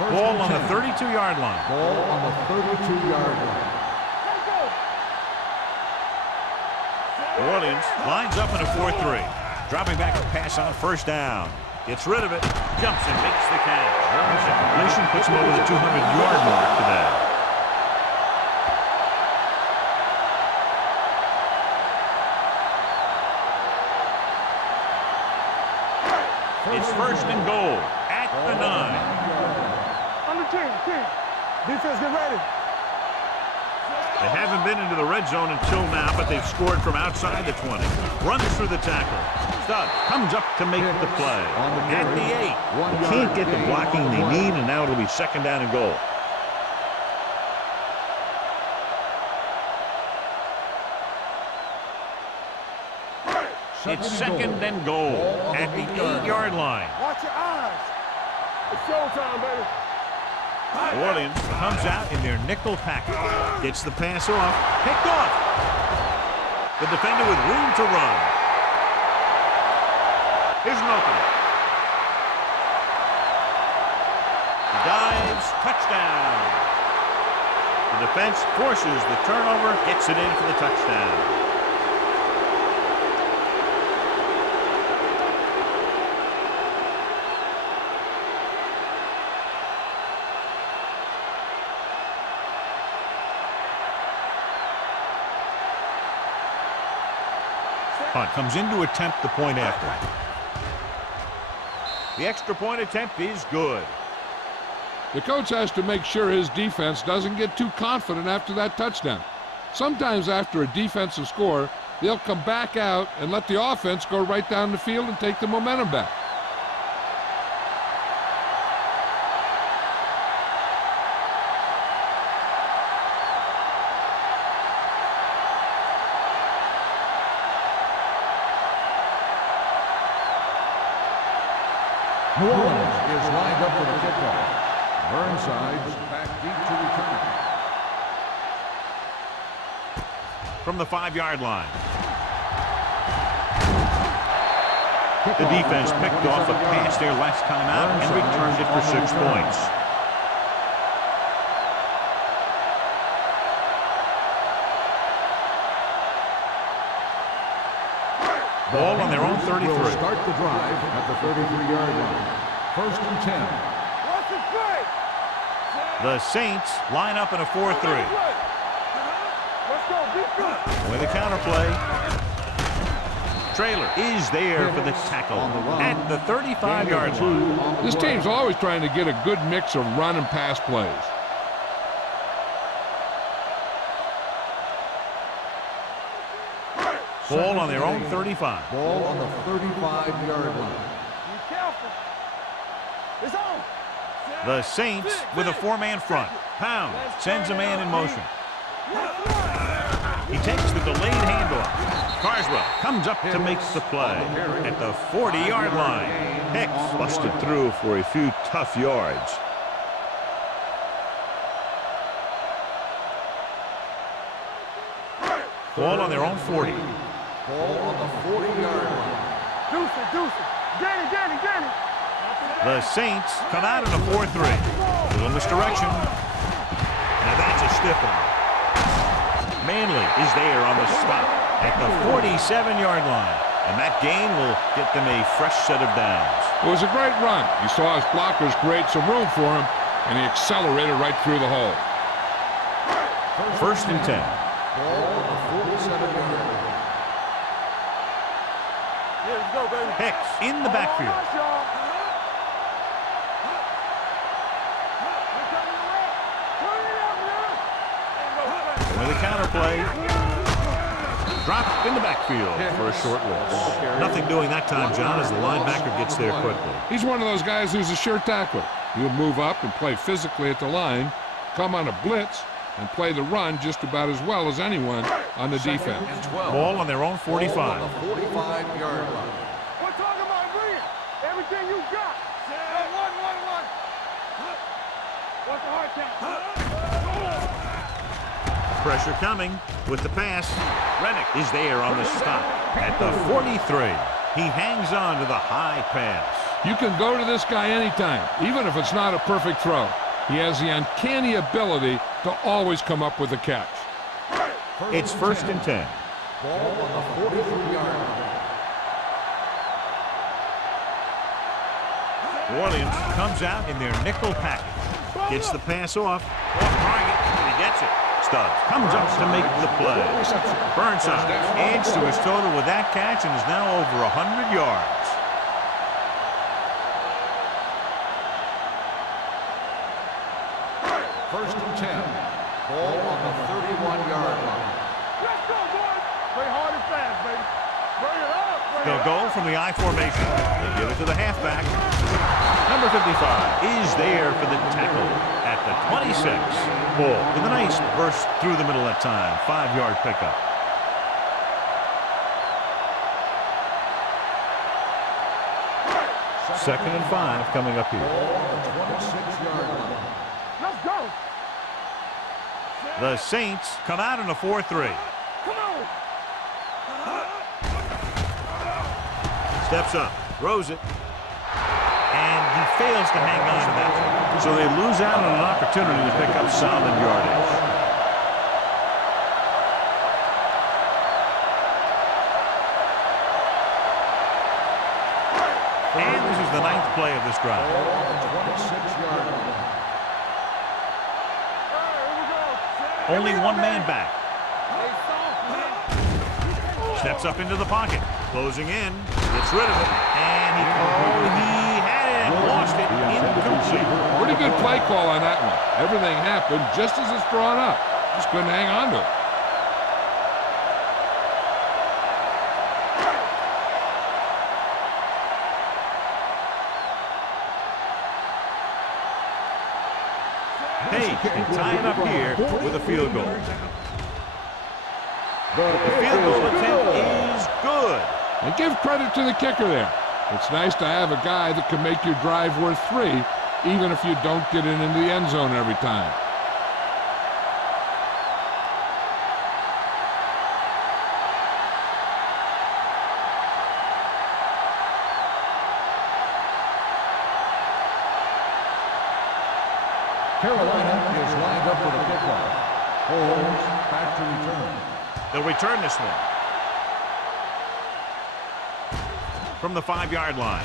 Ball on the 32-yard line. Ball on the 32-yard line. New Orleans lines up in a 4-3. Dropping back a pass on first down. Gets rid of it. Jumps and makes the catch. The completion puts him over the 200-yard mark today. It's first and goal at the 9. Defense, get ready. They haven't been into the red zone until now, but they've scored from outside the 20. Runs through the tackle. Stubbs comes up to make the play. At the 8. They can't get the blocking they need, and now it'll be second down and goal. It's second and goal at the 8-yard line. Watch your eyes. It's showtime, baby. New Orleans comes out in their nickel package. Gets the pass off. Picked off. The defender with room to run. Here's an opening. He dives. Touchdown. The defense forces the turnover. Gets it in for the touchdown. Punt comes in to attempt the point after. The extra point attempt is good. The coach has to make sure his defense doesn't get too confident after that touchdown. Sometimes after a defensive score, they'll come back out and let the offense go right down the field and take the momentum back. New Orleans is lined up for the kickoff. Burnside's back deep to return. From the 5-yard line. The defense picked off a pass there last time out and returned it for 6 points. Ball on their own 33. Will start the drive at the 33-yard line. First and 10. Watch it play. The Saints line up in a 4-3. Let's go, defense. With a counterplay. Trailer is there for the tackle at the 35-yard line. This team's always trying to get a good mix of run and pass plays. Ball on their own 35. Ball on the 35-yard line. Be careful. It's on. The Saints with a 4-man front. Pound sends a man in motion. He takes the delayed handoff. Carswell comes up to make the play at the 40-yard line. Hicks busted through for a few tough yards. Ball on their own 40. Ball on the 40-yard line. Deuce it. Danny. The Saints come out in a 4-3. Little misdirection. Now that's a stiff one. Manley is there on the stop at the 47-yard line. And that gain will get them a fresh set of downs. It was a great run. He saw his blockers create some room for him, and he accelerated right through the hole. First and 10. Ball on the 47-yard line. Yeah, let's go, baby. Hicks in the backfield. With a counter play. Dropped in the backfield for a short loss. Nothing doing that time, John, as the linebacker gets there quickly. He's one of those guys who's a sure tackler. He'll move up and play physically at the line, come on a blitz, and play the run just about as well as anyone on the defense. Ball on their own 45. On the 45-yard line. We're talking about bringing everything you got. One. What's the hard count? Pressure coming with the pass. Rennick is there on the stop at the 43. He hangs on to the high pass. You can go to this guy anytime, even if it's not a perfect throw. He has the uncanny ability to always come up with a catch. It's first and 10. Ball on the 43-yard line. New Orleans comes out in their nickel package. Gets the pass off target, and he gets it. Stubbs comes up to make the play. Burnside adds to his total with that catch and is now over 100 yards. First and 10. Ball on the 31-yard line. Let's go, boys. Play hard and fast, baby. Bring it up. They'll go from the I formation. They give it to the halfback. Number 55 is there for the tackle at the 26. Ball with a nice burst through the middle that time. 5-yard pickup. Second and 5 coming up here. Ball on the 26-yard line. Let's go. The Saints come out in a 4-3. Come on. Steps up, throws it, and he fails to hang on to that. So they lose out on an opportunity to pick up solid yardage. And this is the 9th play of this drive. Ball on the 26-yard line. Only one man back. Steps up into the pocket, closing in, gets rid of it, and he had it and lost it, incomplete. Pretty good play call on that one. Everything happened just as it's drawn up. Just couldn't hang on to it. Page can tie it up here with a field goal. The field goal attempt is good. And give credit to the kicker there. It's nice to have a guy that can make your drive worth 3, even if you don't get it into the end zone every time. Carolina is lined up for the kickoff. Holmes back to return. They'll return this one. From the 5-yard line.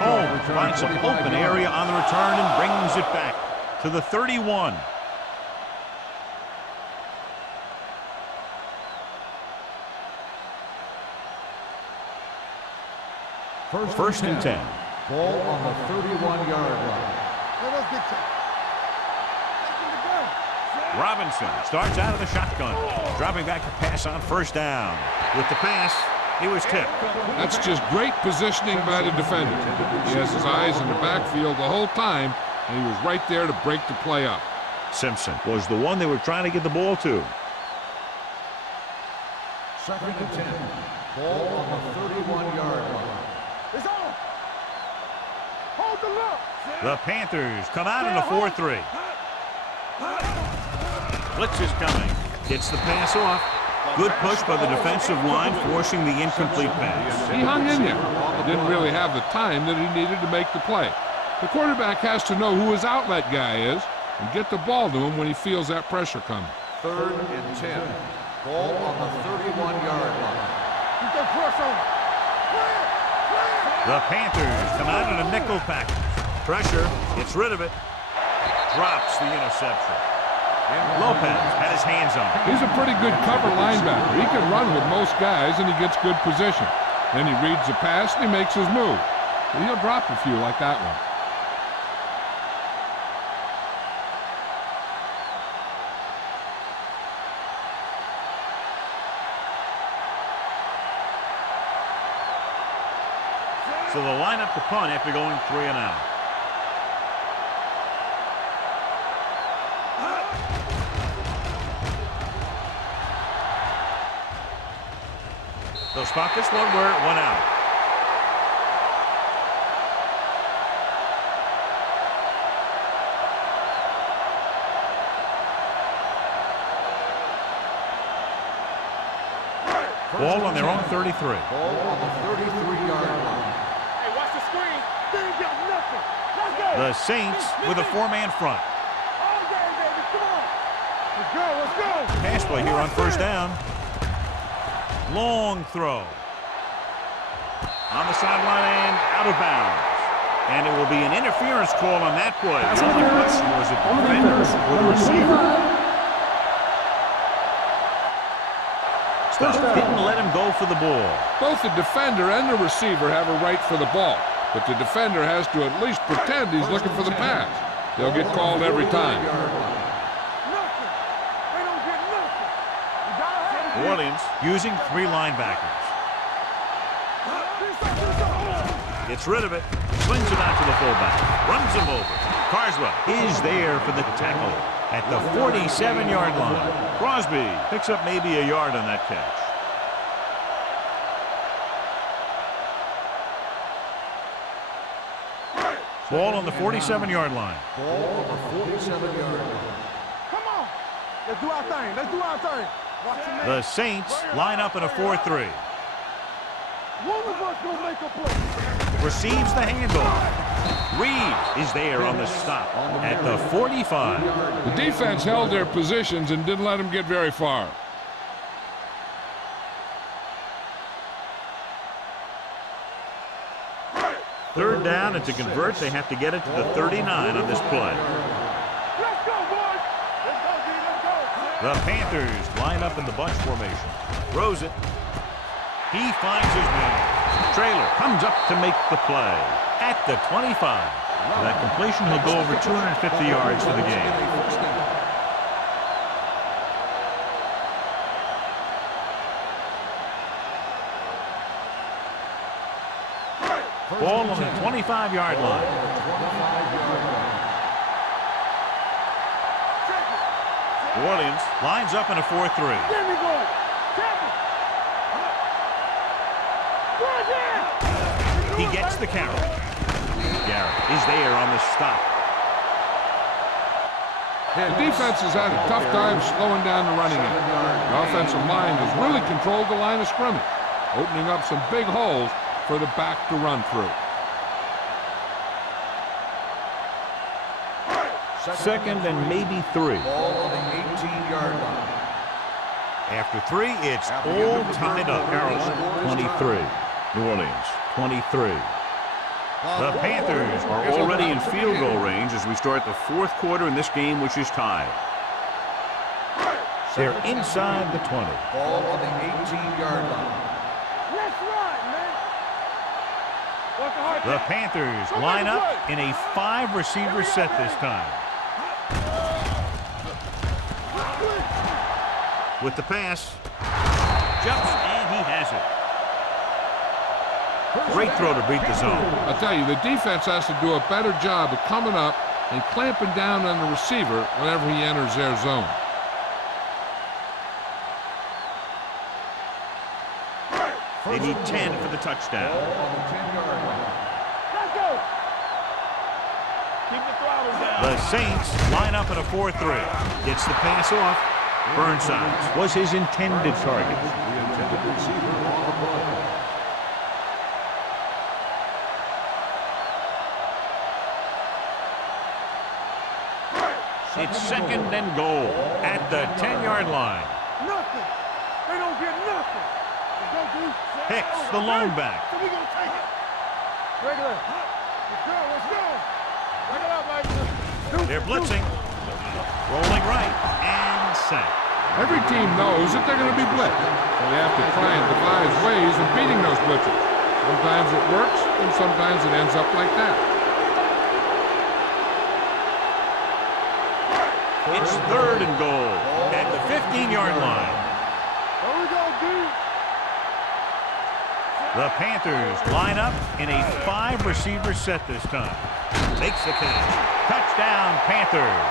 Holmes finds some open area on the return and brings it back to the 31. First and 10. Ball on the 31-yard line. Robinson starts out of the shotgun, dropping back to pass on first down. With the pass, he was tipped. That's just great positioning by the defender. He has his eyes in the backfield the whole time, and he was right there to break the play up. Simpson was the one they were trying to get the ball to. Second and 10. Ball on the 31-yard line. It's on. Hold the look. The Panthers come out in a 4-3. Blitz is coming. Gets the pass off. Good push by the defensive line, forcing the incomplete pass. He hung in there. He didn't really have the time that he needed to make the play. The quarterback has to know who his outlet guy is and get the ball to him when he feels that pressure coming. 3rd and 10. Ball on the 31-yard line. Keep that pressure on. The Panthers come out in a nickel package. Pressure, gets rid of it, drops the interception. Lopez had his hands on it. He's a pretty good cover linebacker. He can run with most guys, and he gets good position. Then he reads the pass, and he makes his move. But he'll drop a few like that one. So they'll line up the punt after going 3 and out. They'll spot this one where it went out. Ball on their own 33. Ball on the 33-yard line. Hey, watch the screen. They ain't got nothing. Let's go. The Saints with a 4-man front. All game, baby. Come on. Let's go. Let's go. Pass play here on 1st down. Long throw. On the sideline and out of bounds. And it will be an interference call on that play. The only question was it the defender or the receiver? Didn't let him go for the ball. Both the defender and the receiver have a right for the ball, but the defender has to at least pretend he's looking for the pass. They'll get called every time. Nothing. They don't get nothing. You gotta have it. New Orleans using 3 linebackers. Gets rid of it, swings it out to the fullback, runs him over. Carswell is there for the tackle at the 47-yard line. Crosby picks up maybe a yard on that catch. Ball on the 47-yard line. Ball on the 47-yard line. Come on. Let's do our thing. Let's do our thing. Watch your man. The Saints line up in a 4-3. One of us gonna make a play. Receives the handoff. Reed is there on the stop at the 45. The defense held their positions and didn't let them get very far. Third down, and to convert, they have to get it to the 39 on this play. Let's go, boys. Let's go, D. Let's go. The Panthers line up in the bunch formation. Throws it. He finds his man. Trailer comes up to make the play at the 25. That completion, he'll go over 250 yards for the game. Ball on the 25-yard line. New Orleans lines up in a 4-3. Get me going. He gets the carry. Garrett is there on the stop. The defense has had a tough time slowing down the running game. The offensive line has really controlled the line of scrimmage, opening up some big holes for the back to run through. Second and maybe 3. Ball on the 18-yard line. After 3, it's all tied up. Carolina 23. New Orleans 23. The Panthers are already in field goal range as we start the 4th quarter in this game, which is tied. They're inside the 20. Ball on the 18-yard line. Let's run, man. Work the hard The Panthers line up in a 5-receiver set this time. With the pass, jumps, and he has it. Great throw to beat the zone. I'll tell you, the defense has to do a better job of coming up and clamping down on the receiver whenever he enters their zone. They need 10 for the touchdown. Ball on the 10-yard line. Let's go. Keep the throttle down. The Saints line up in a 4-3. Gets the pass off. Burnside was his intended target. The intended receiver on the play. It's second and goal at the 10-yard line. Nothing. They don't get nothing. Hicks, the lone back. So we gonna take it. Regular. Let's go. Let's go. Bring it up, Mike. They're blitzing. Rolling right and sacked. Every team knows that they're going to be blitzed, so they have to try and devise ways of beating those blitzes. Sometimes it works, and sometimes it ends up like that. It's third and goal at the 15-yard line. There we go, D. The Panthers line up in a 5-receiver set this time. Makes the catch. Touchdown, Panthers.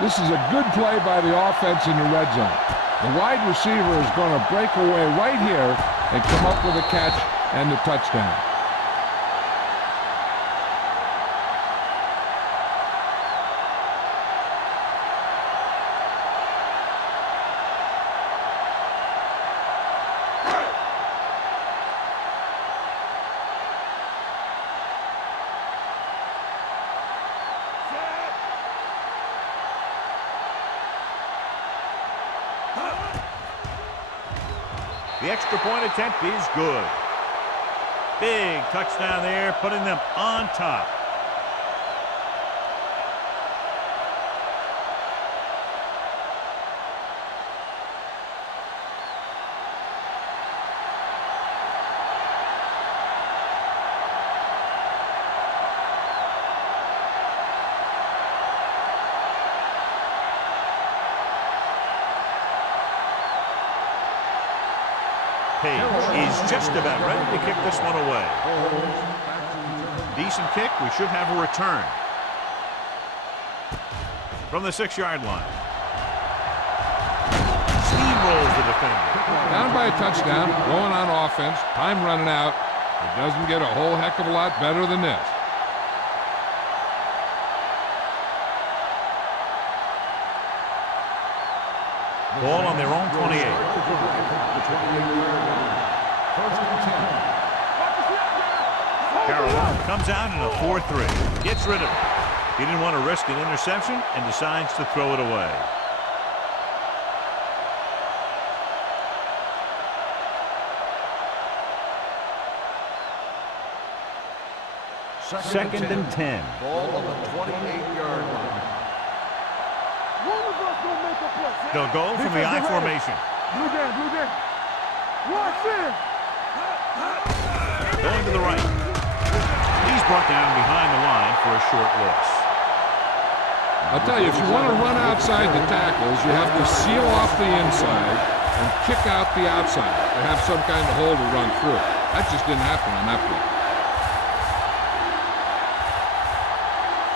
This is a good play by the offense in the red zone. The wide receiver is going to break away right here and come up with a catch and the touchdown. The extra point attempt is good. Big touchdown there, putting them on top. Page is just about ready to kick this one away. Decent kick. We should have a return. From the 6-yard line. Steamrolls the defender. Down by a touchdown, going on offense, time running out. It doesn't get a whole heck of a lot better than this. Ball on their own 28. Carolina comes out in a 4-3. Gets rid of it. He didn't want to risk an interception and decides to throw it away. Second and 10. Ball on the 28-yard line. One of us gonna make a play. They'll go from the I formation. Blue down, blue down. Watch in. Going to the right. He's brought down behind the line for a short loss. I'll tell you, if you want to run outside the tackles, you have to seal off the inside and kick out the outside to have some kind of hole to run through. That just didn't happen on that play.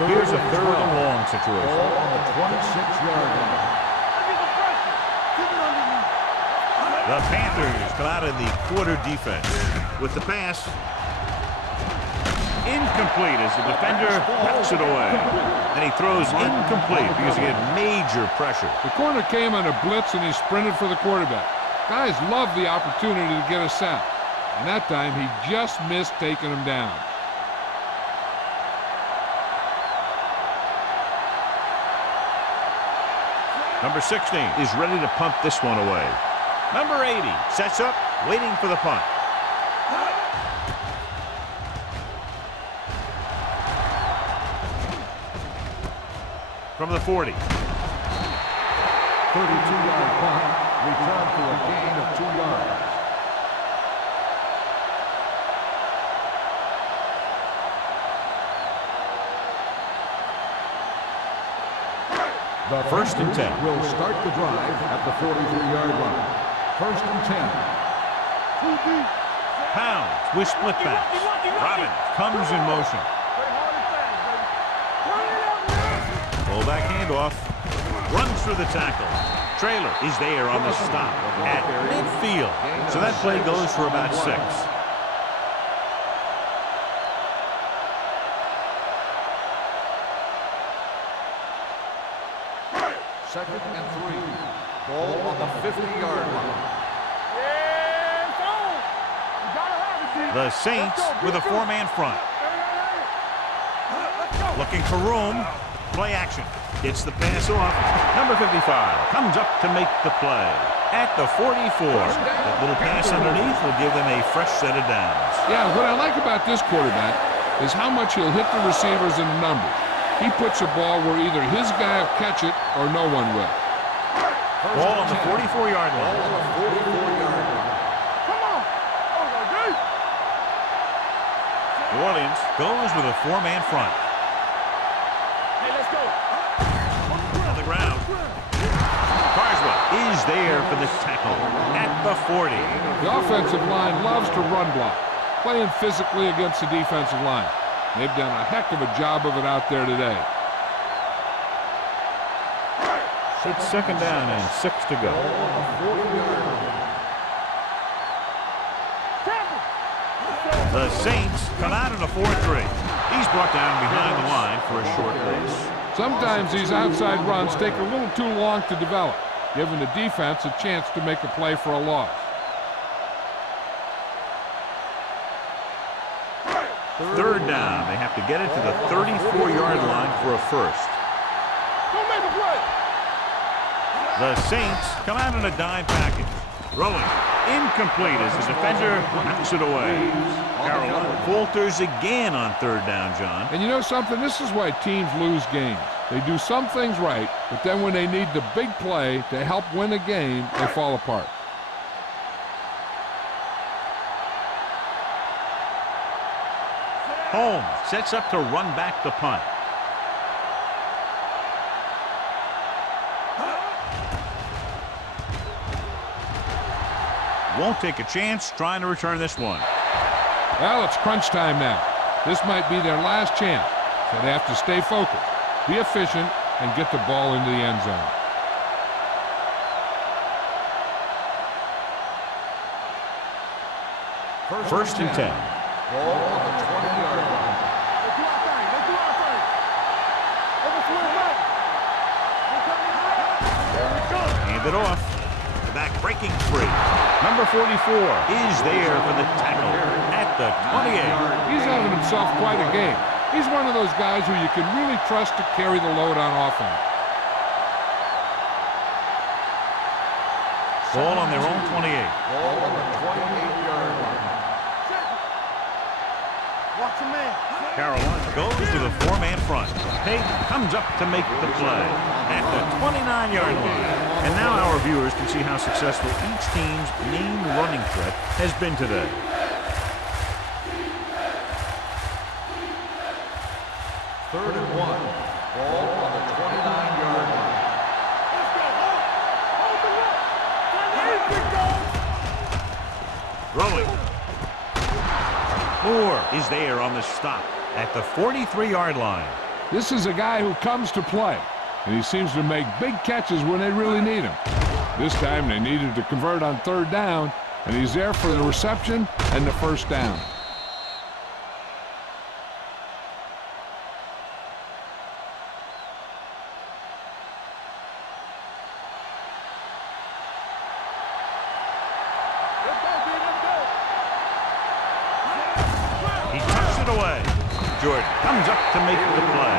Here's a third and long situation. Ball on the 26-yard line. The Panthers come out in the quarter defense with the pass. Incomplete as the defender backs it away. And he throws incomplete because he had major pressure. The corner came on a blitz and he sprinted for the quarterback. Guys love the opportunity to get a sack. And that time he just missed taking him down. Number 16 is ready to punt this one away. Number 80 sets up, waiting for the punt. From the 40. 32-yard punt, return for a gain of 2 yards. The First and 10. will start the drive at the 43-yard line. First and 10. Pounds with split backs. Robin comes in motion. Fullback handoff. Runs through the tackle. Trailer is there on the stop at midfield. So that play goes for about 6. Second and 3. Ball on the 50-yard line. The Saints with a 4-man front. Looking for room. Play action. Gets the pass off. Number 55 comes up to make the play. At the 44. That little pass underneath will give them a fresh set of downs. Yeah, what I like about this quarterback is how much he'll hit the receivers in the numbers. He puts a ball where either his guy will catch it or no one will. Ball on the 44-yard line. Come on. New Orleans goes with a four-man front. Hey, let's go. On the ground. Carswell is there for the tackle at the 40. The offensive line loves to run block, playing physically against the defensive line. They've done a heck of a job of it out there today. It's second down and 6 to go. The Saints come out in a 4-3. He's brought down behind the line for a short pace. Sometimes these outside runs take a little too long to develop, giving the defense a chance to make a play for a loss. Third down. They have to get it to the 34-yard line for a first. Don't make a play. The Saints come out in a dime package. Throwing. Incomplete as the defender knocks it away. Carolina falters again on third down, John. And you know something? This is why teams lose games. They do some things right, but then when they need the big play to help win a game, they fall apart. Holmes sets up to run back the punt. Won't take a chance trying to return this one. Well, it's crunch time now. This might be their last chance, so they have to stay focused, be efficient, and get the ball into the end zone. First and 10. Ball on the 20-yard line. Let's do our thing. Let's do our thing. Let's swing back. There we go. Hand it off. The back breaking free. Number 44 is there for the tackle at the 28. He's having himself quite a game. He's one of those guys who you can really trust to carry the load on offense. Ball on their own 28. Ball on the 28-yard line. Watch your man. Carolina goes with a four-man front. Pate comes up to make the play at the 29-yard line. And now our viewers can see how successful each team's main running threat has been today. Third and 1. Ball on the 29-yard line. Let's go. Hold the rock. Throwing. Moore is there on the stop at the 43-yard line. This is a guy who comes to play, and he seems to make big catches when they really need him. This time they needed to convert on third down, and he's there for the reception and the first down. He tucks it away. Jordan comes up to make the play.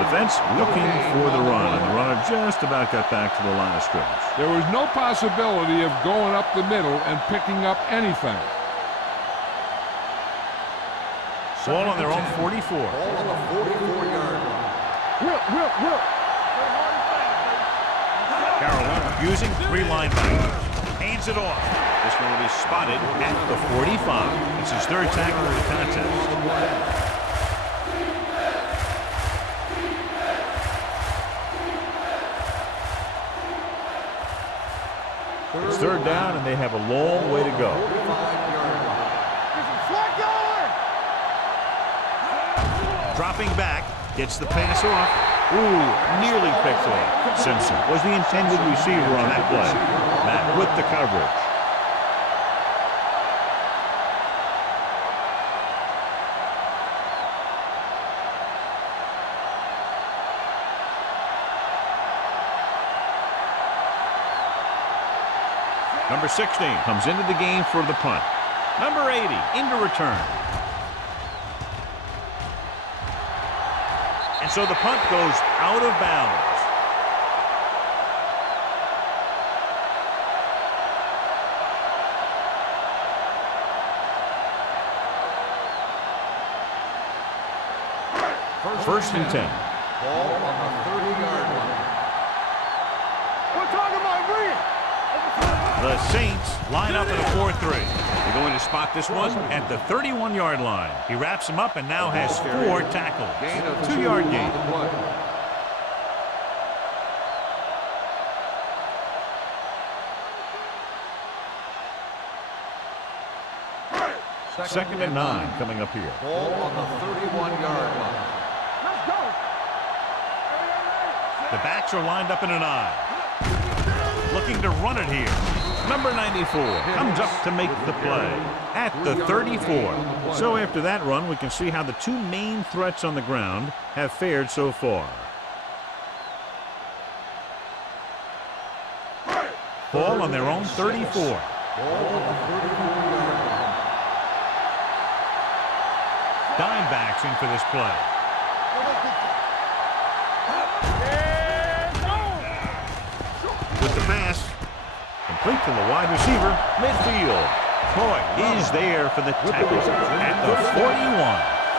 Defense looking for the run, and the runner just about got back to the line of scrimmage. There was no possibility of going up the middle and picking up anything. Ball on their own 44. Ball on the 44-yard line. Will. Carolina using three linebackers. Hands it off. This one will be spotted at the 45. It's his third tackle of the contest. It's third down, and they have a long way to go. 45-yard line. Flag going. Dropping back, gets the pass off. Ooh, nearly picked off. Simpson was the intended receiver on that play. Matt with the coverage. Number 16 comes into the game for the punt. Number 80 into return. And And so the punt goes out of bounds. First and 10. Ball on the 30-yard line. We're talking about green. The Saints line up in a 4-3. They're going to spot this one at the 31-yard line. He wraps him up and now has 4 tackles. Gain of 2-yard two gain. on the play. Second and 9 coming up here. Ball on the 31-yard line. Let's go. The backs are lined up in an I. Looking to run it here. Number 94 comes up to make the play at the 34. So after that run, we can see how the two main threats on the ground have fared so far. Ball on their own 34. Ball on the 34-yard line. Dime backs in for this play. With the pass, complete to the wide receiver, midfield. Troy is there for the tackle at the 41.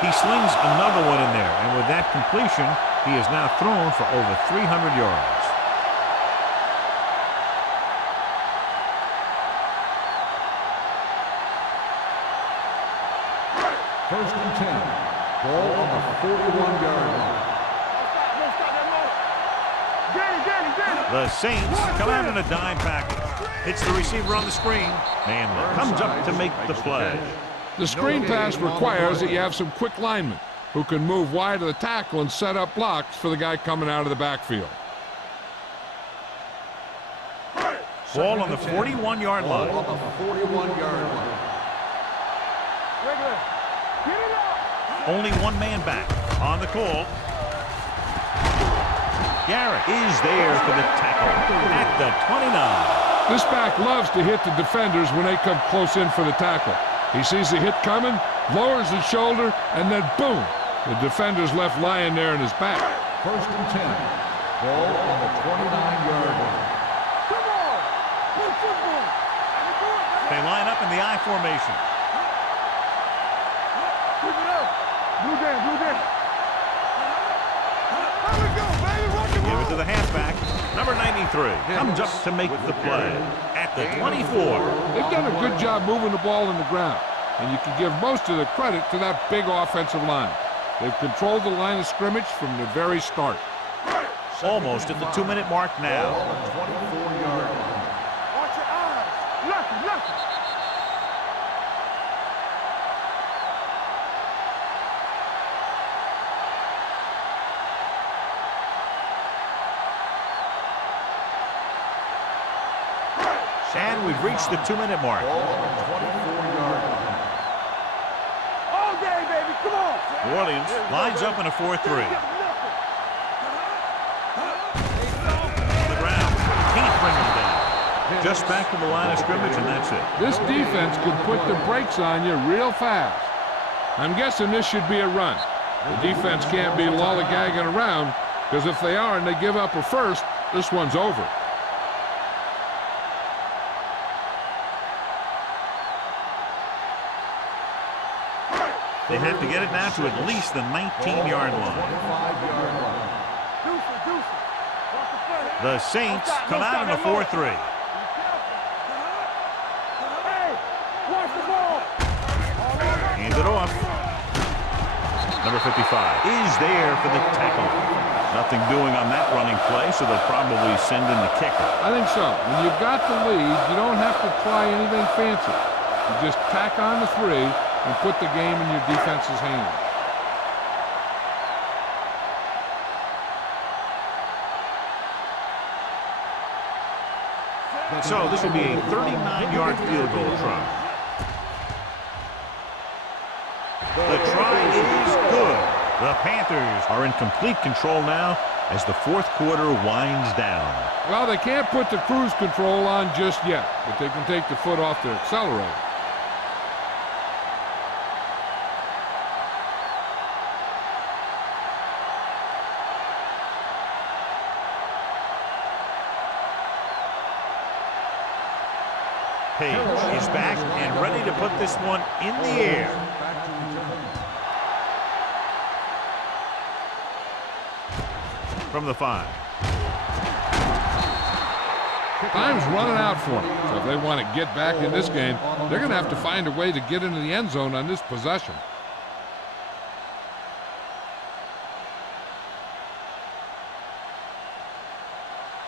He slings another one in there, and with that completion, he is now thrown for over 300 yards. First and 10. Ball on the 41-yard line. The Saints come out in a dime package. Hits the receiver on the screen. Manley comes up to make the play. The screen pass requires that you have some quick linemen who can move wide of the tackle and set up blocks for the guy coming out of the backfield. Ball on the 41-yard Ball line. on the 41-yard line. Only one man back on the call. Garrett is there for the tackle at the 29. This back loves to hit the defenders when they come close in for the tackle. He sees the hit coming, lowers his shoulder, and then boom, the defender's left lying there in his back. First and 10. Ball on the 29-yard line. They line up in the I formation. Keep it up. Blue down, blue down. There we go, baby. Rock and Give roll. it to the halfback. Number 93 comes up to make the play at the 24. They've done a good job moving the ball in the ground, and you can give most of the credit to that big offensive line. They've controlled the line of scrimmage from the very start. Almost at the 2-minute mark Ball now. on the 24-yard line. Watch your eyes. Lucky, lucky. And we've reached the 2-minute mark. Ball on the 24-yard line. All day, baby. Come on. New Orleans lines up in a 4-3. The ground. Can't bring him down. Just back to the line of scrimmage, and that's it. This defense could put the brakes on you real fast. I'm guessing this should be a run. The defense can't be lollygagging around, because if they are and they give up a first, this one's over. They have to get it now to at least the 19-yard line. 25-yard line. Deuce it, deuce it. Watch the play. The Saints come out in a 4-3. Hey, watch the ball. Hands it off. Number 55 is there for the tackle. Nothing doing on that running play, so they'll probably send in the kicker. I think so. When you've got the lead, you don't have to try anything fancy. You just tack on the 3 and put the game in your defense's hands. So this will be a 39-yard field goal try. The try is good. The Panthers are in complete control now as the fourth quarter winds down. Well, they can't put the cruise control on just yet, but they can take the foot off the accelerator. Page is back and ready to put this one in the air. From the 5. Time's running out for them. So if they want to get back in this game, they're going to have to find a way to get into the end zone on this possession.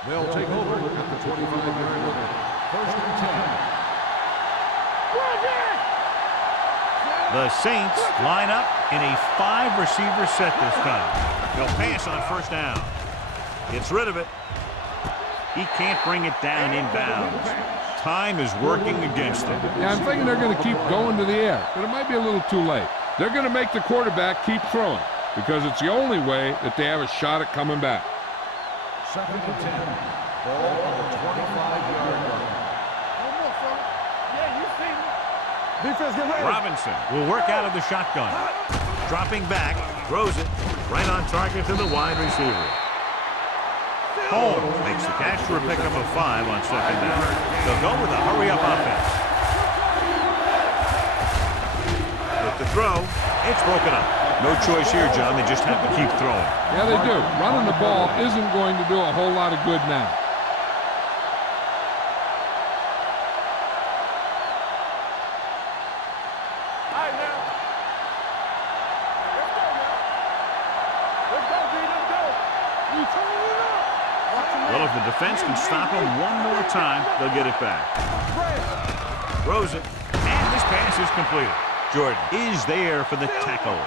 They'll take over at the 25-yard line. First and 10. The Saints line up in a 5-receiver set this time. They'll pass on first down. Gets rid of it. He can't bring it down inbounds. Time is working against him. Yeah, I'm thinking they're going to keep going to the air, but it might be a little too late. They're going to make the quarterback keep throwing because it's the only way that they have a shot at coming back. Second and 10. Ball on the 25-yard line. Defense, get ready. Robinson will work out of the shotgun. Dropping back, throws it right on target to the wide receiver. Holmes makes the catch for a pickup of 5 on second down. They'll go with a hurry-up offense. With the throw, it's broken up. No choice here, John. They just have to keep throwing. Yeah, they do. Running the ball isn't going to do a whole lot of good now. Well, if the defense can stop him one more time, they'll get it back. Throws it, and this pass is completed. Jordan is there for the tackle.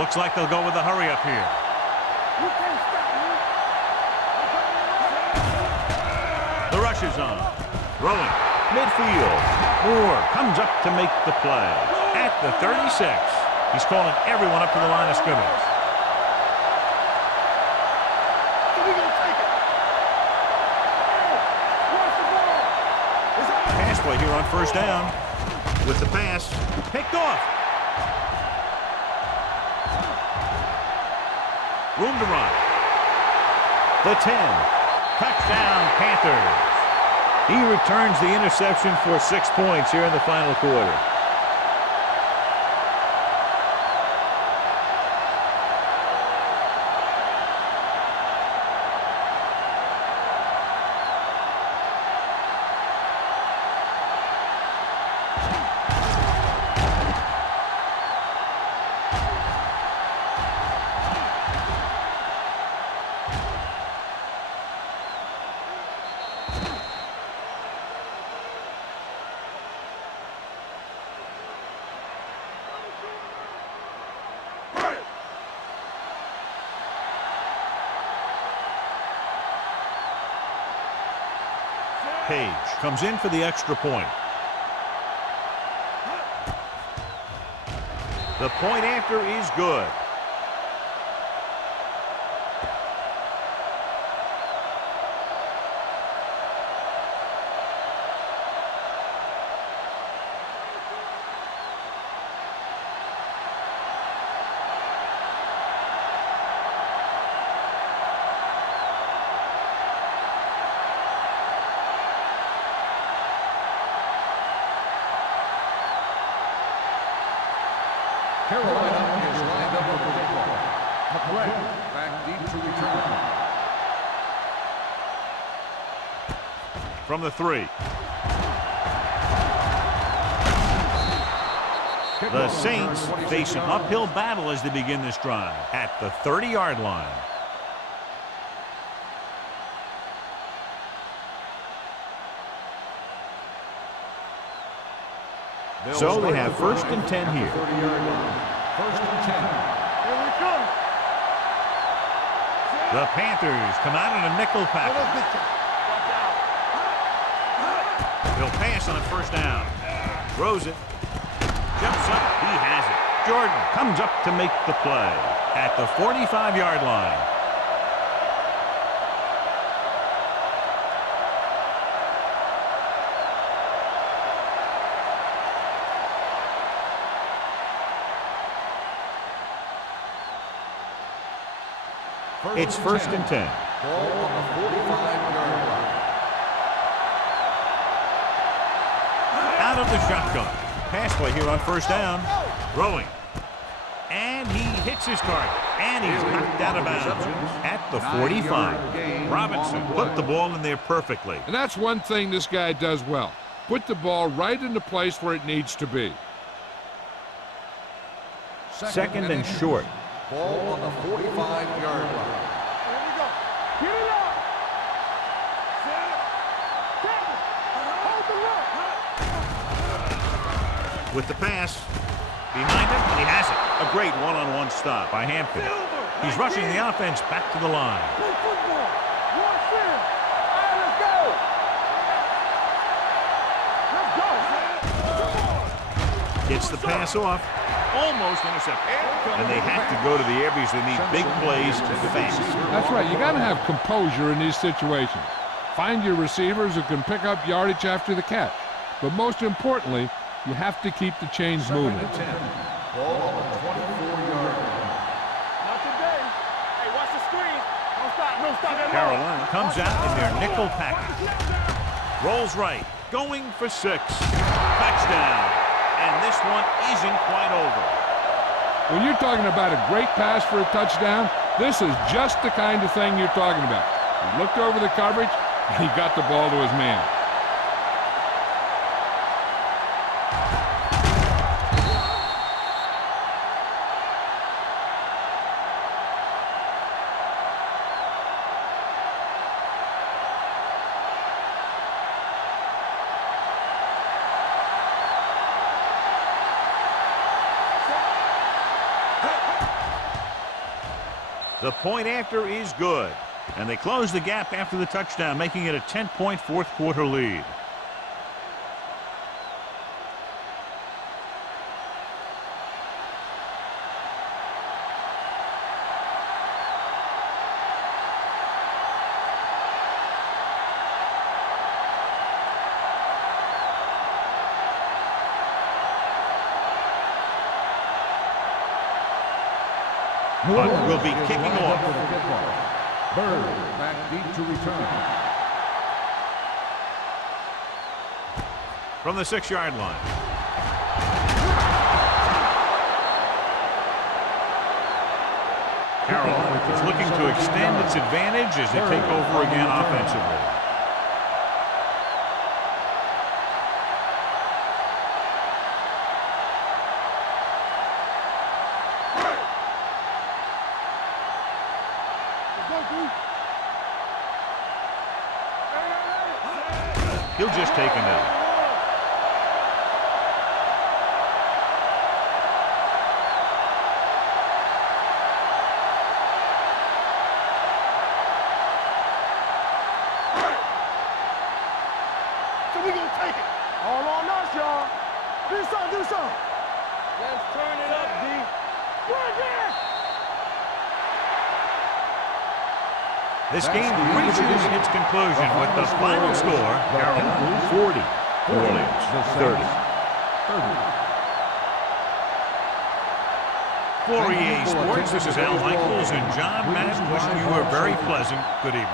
Looks like they'll go with a hurry-up here. The rush is on. Throwing. Midfield. Moore comes up to make the play. At the 36. He's calling everyone up to the line of scrimmage. Pass play here on first down. With the pass, picked off. Room to run. The 10. Touchdown, Panthers. He returns the interception for 6 points here in the final quarter. Page comes in for the extra point. The point after is good. Carolina is lined up with the kickoff. McGregor back deep to return. From the 3. The Saints face an uphill battle as they begin this drive at the 30-yard line. So they have first and 10 here. First and 10. Here we come. The Panthers come out in a nickel package. He'll pass on a first down. Throws it. Jumps up. He has it. Jordan comes up to make the play at the 45-yard line. It's first and 10. Ball on the 45-yard line. of the shotgun. Pass play here on first down. Throwing. And he hits his target. And he's knocked out of bounds at the 45. Robinson put the ball in there perfectly. And that's one thing this guy does well. Put the ball right in the place where it needs to be. Second and short. Ball on the 45-yard line. Here we go. Get it up. Set it. Tackle. Hold the run. With the pass. Behind him, and he has it. A great one-on-one stop by Hampton. He's rushing the offense back to the line. Play football. Watch this. All right, let's go. Gets the pass off. Almost intercepted. And they have to go to the air because they need big plays fast. That's right. You got to have composure in these situations. Find your receivers who can pick up yardage after the catch. But most importantly, you have to keep the chains moving. Ball on the 24-yard line. Not today. Hey, watch the screen. Don't stop. No stop. Carolina comes out in their nickel package. Rolls right. Going for 6. Touchdown. And this one isn't quite over. When you're talking about a great pass for a touchdown, this is just the kind of thing you're talking about. He looked over the coverage, and he got the ball to his man. The point after is good. And they close the gap after the touchdown, making it a 10-point fourth-quarter lead. But will be kicking off. Bird back deep to return. From the 6-yard line. Carolina is looking to extend its advantage as they take over again offensively. He'll just take him out. So we gonna take it. All on us, y'all. Do something, do something. Let's turn it up, D. Right there. This game reaches its conclusion with the final score, Carolina 40, New Orleans 30. For EA Sports, this is Al Michaels and John Madden wishing you a very pleasant good evening.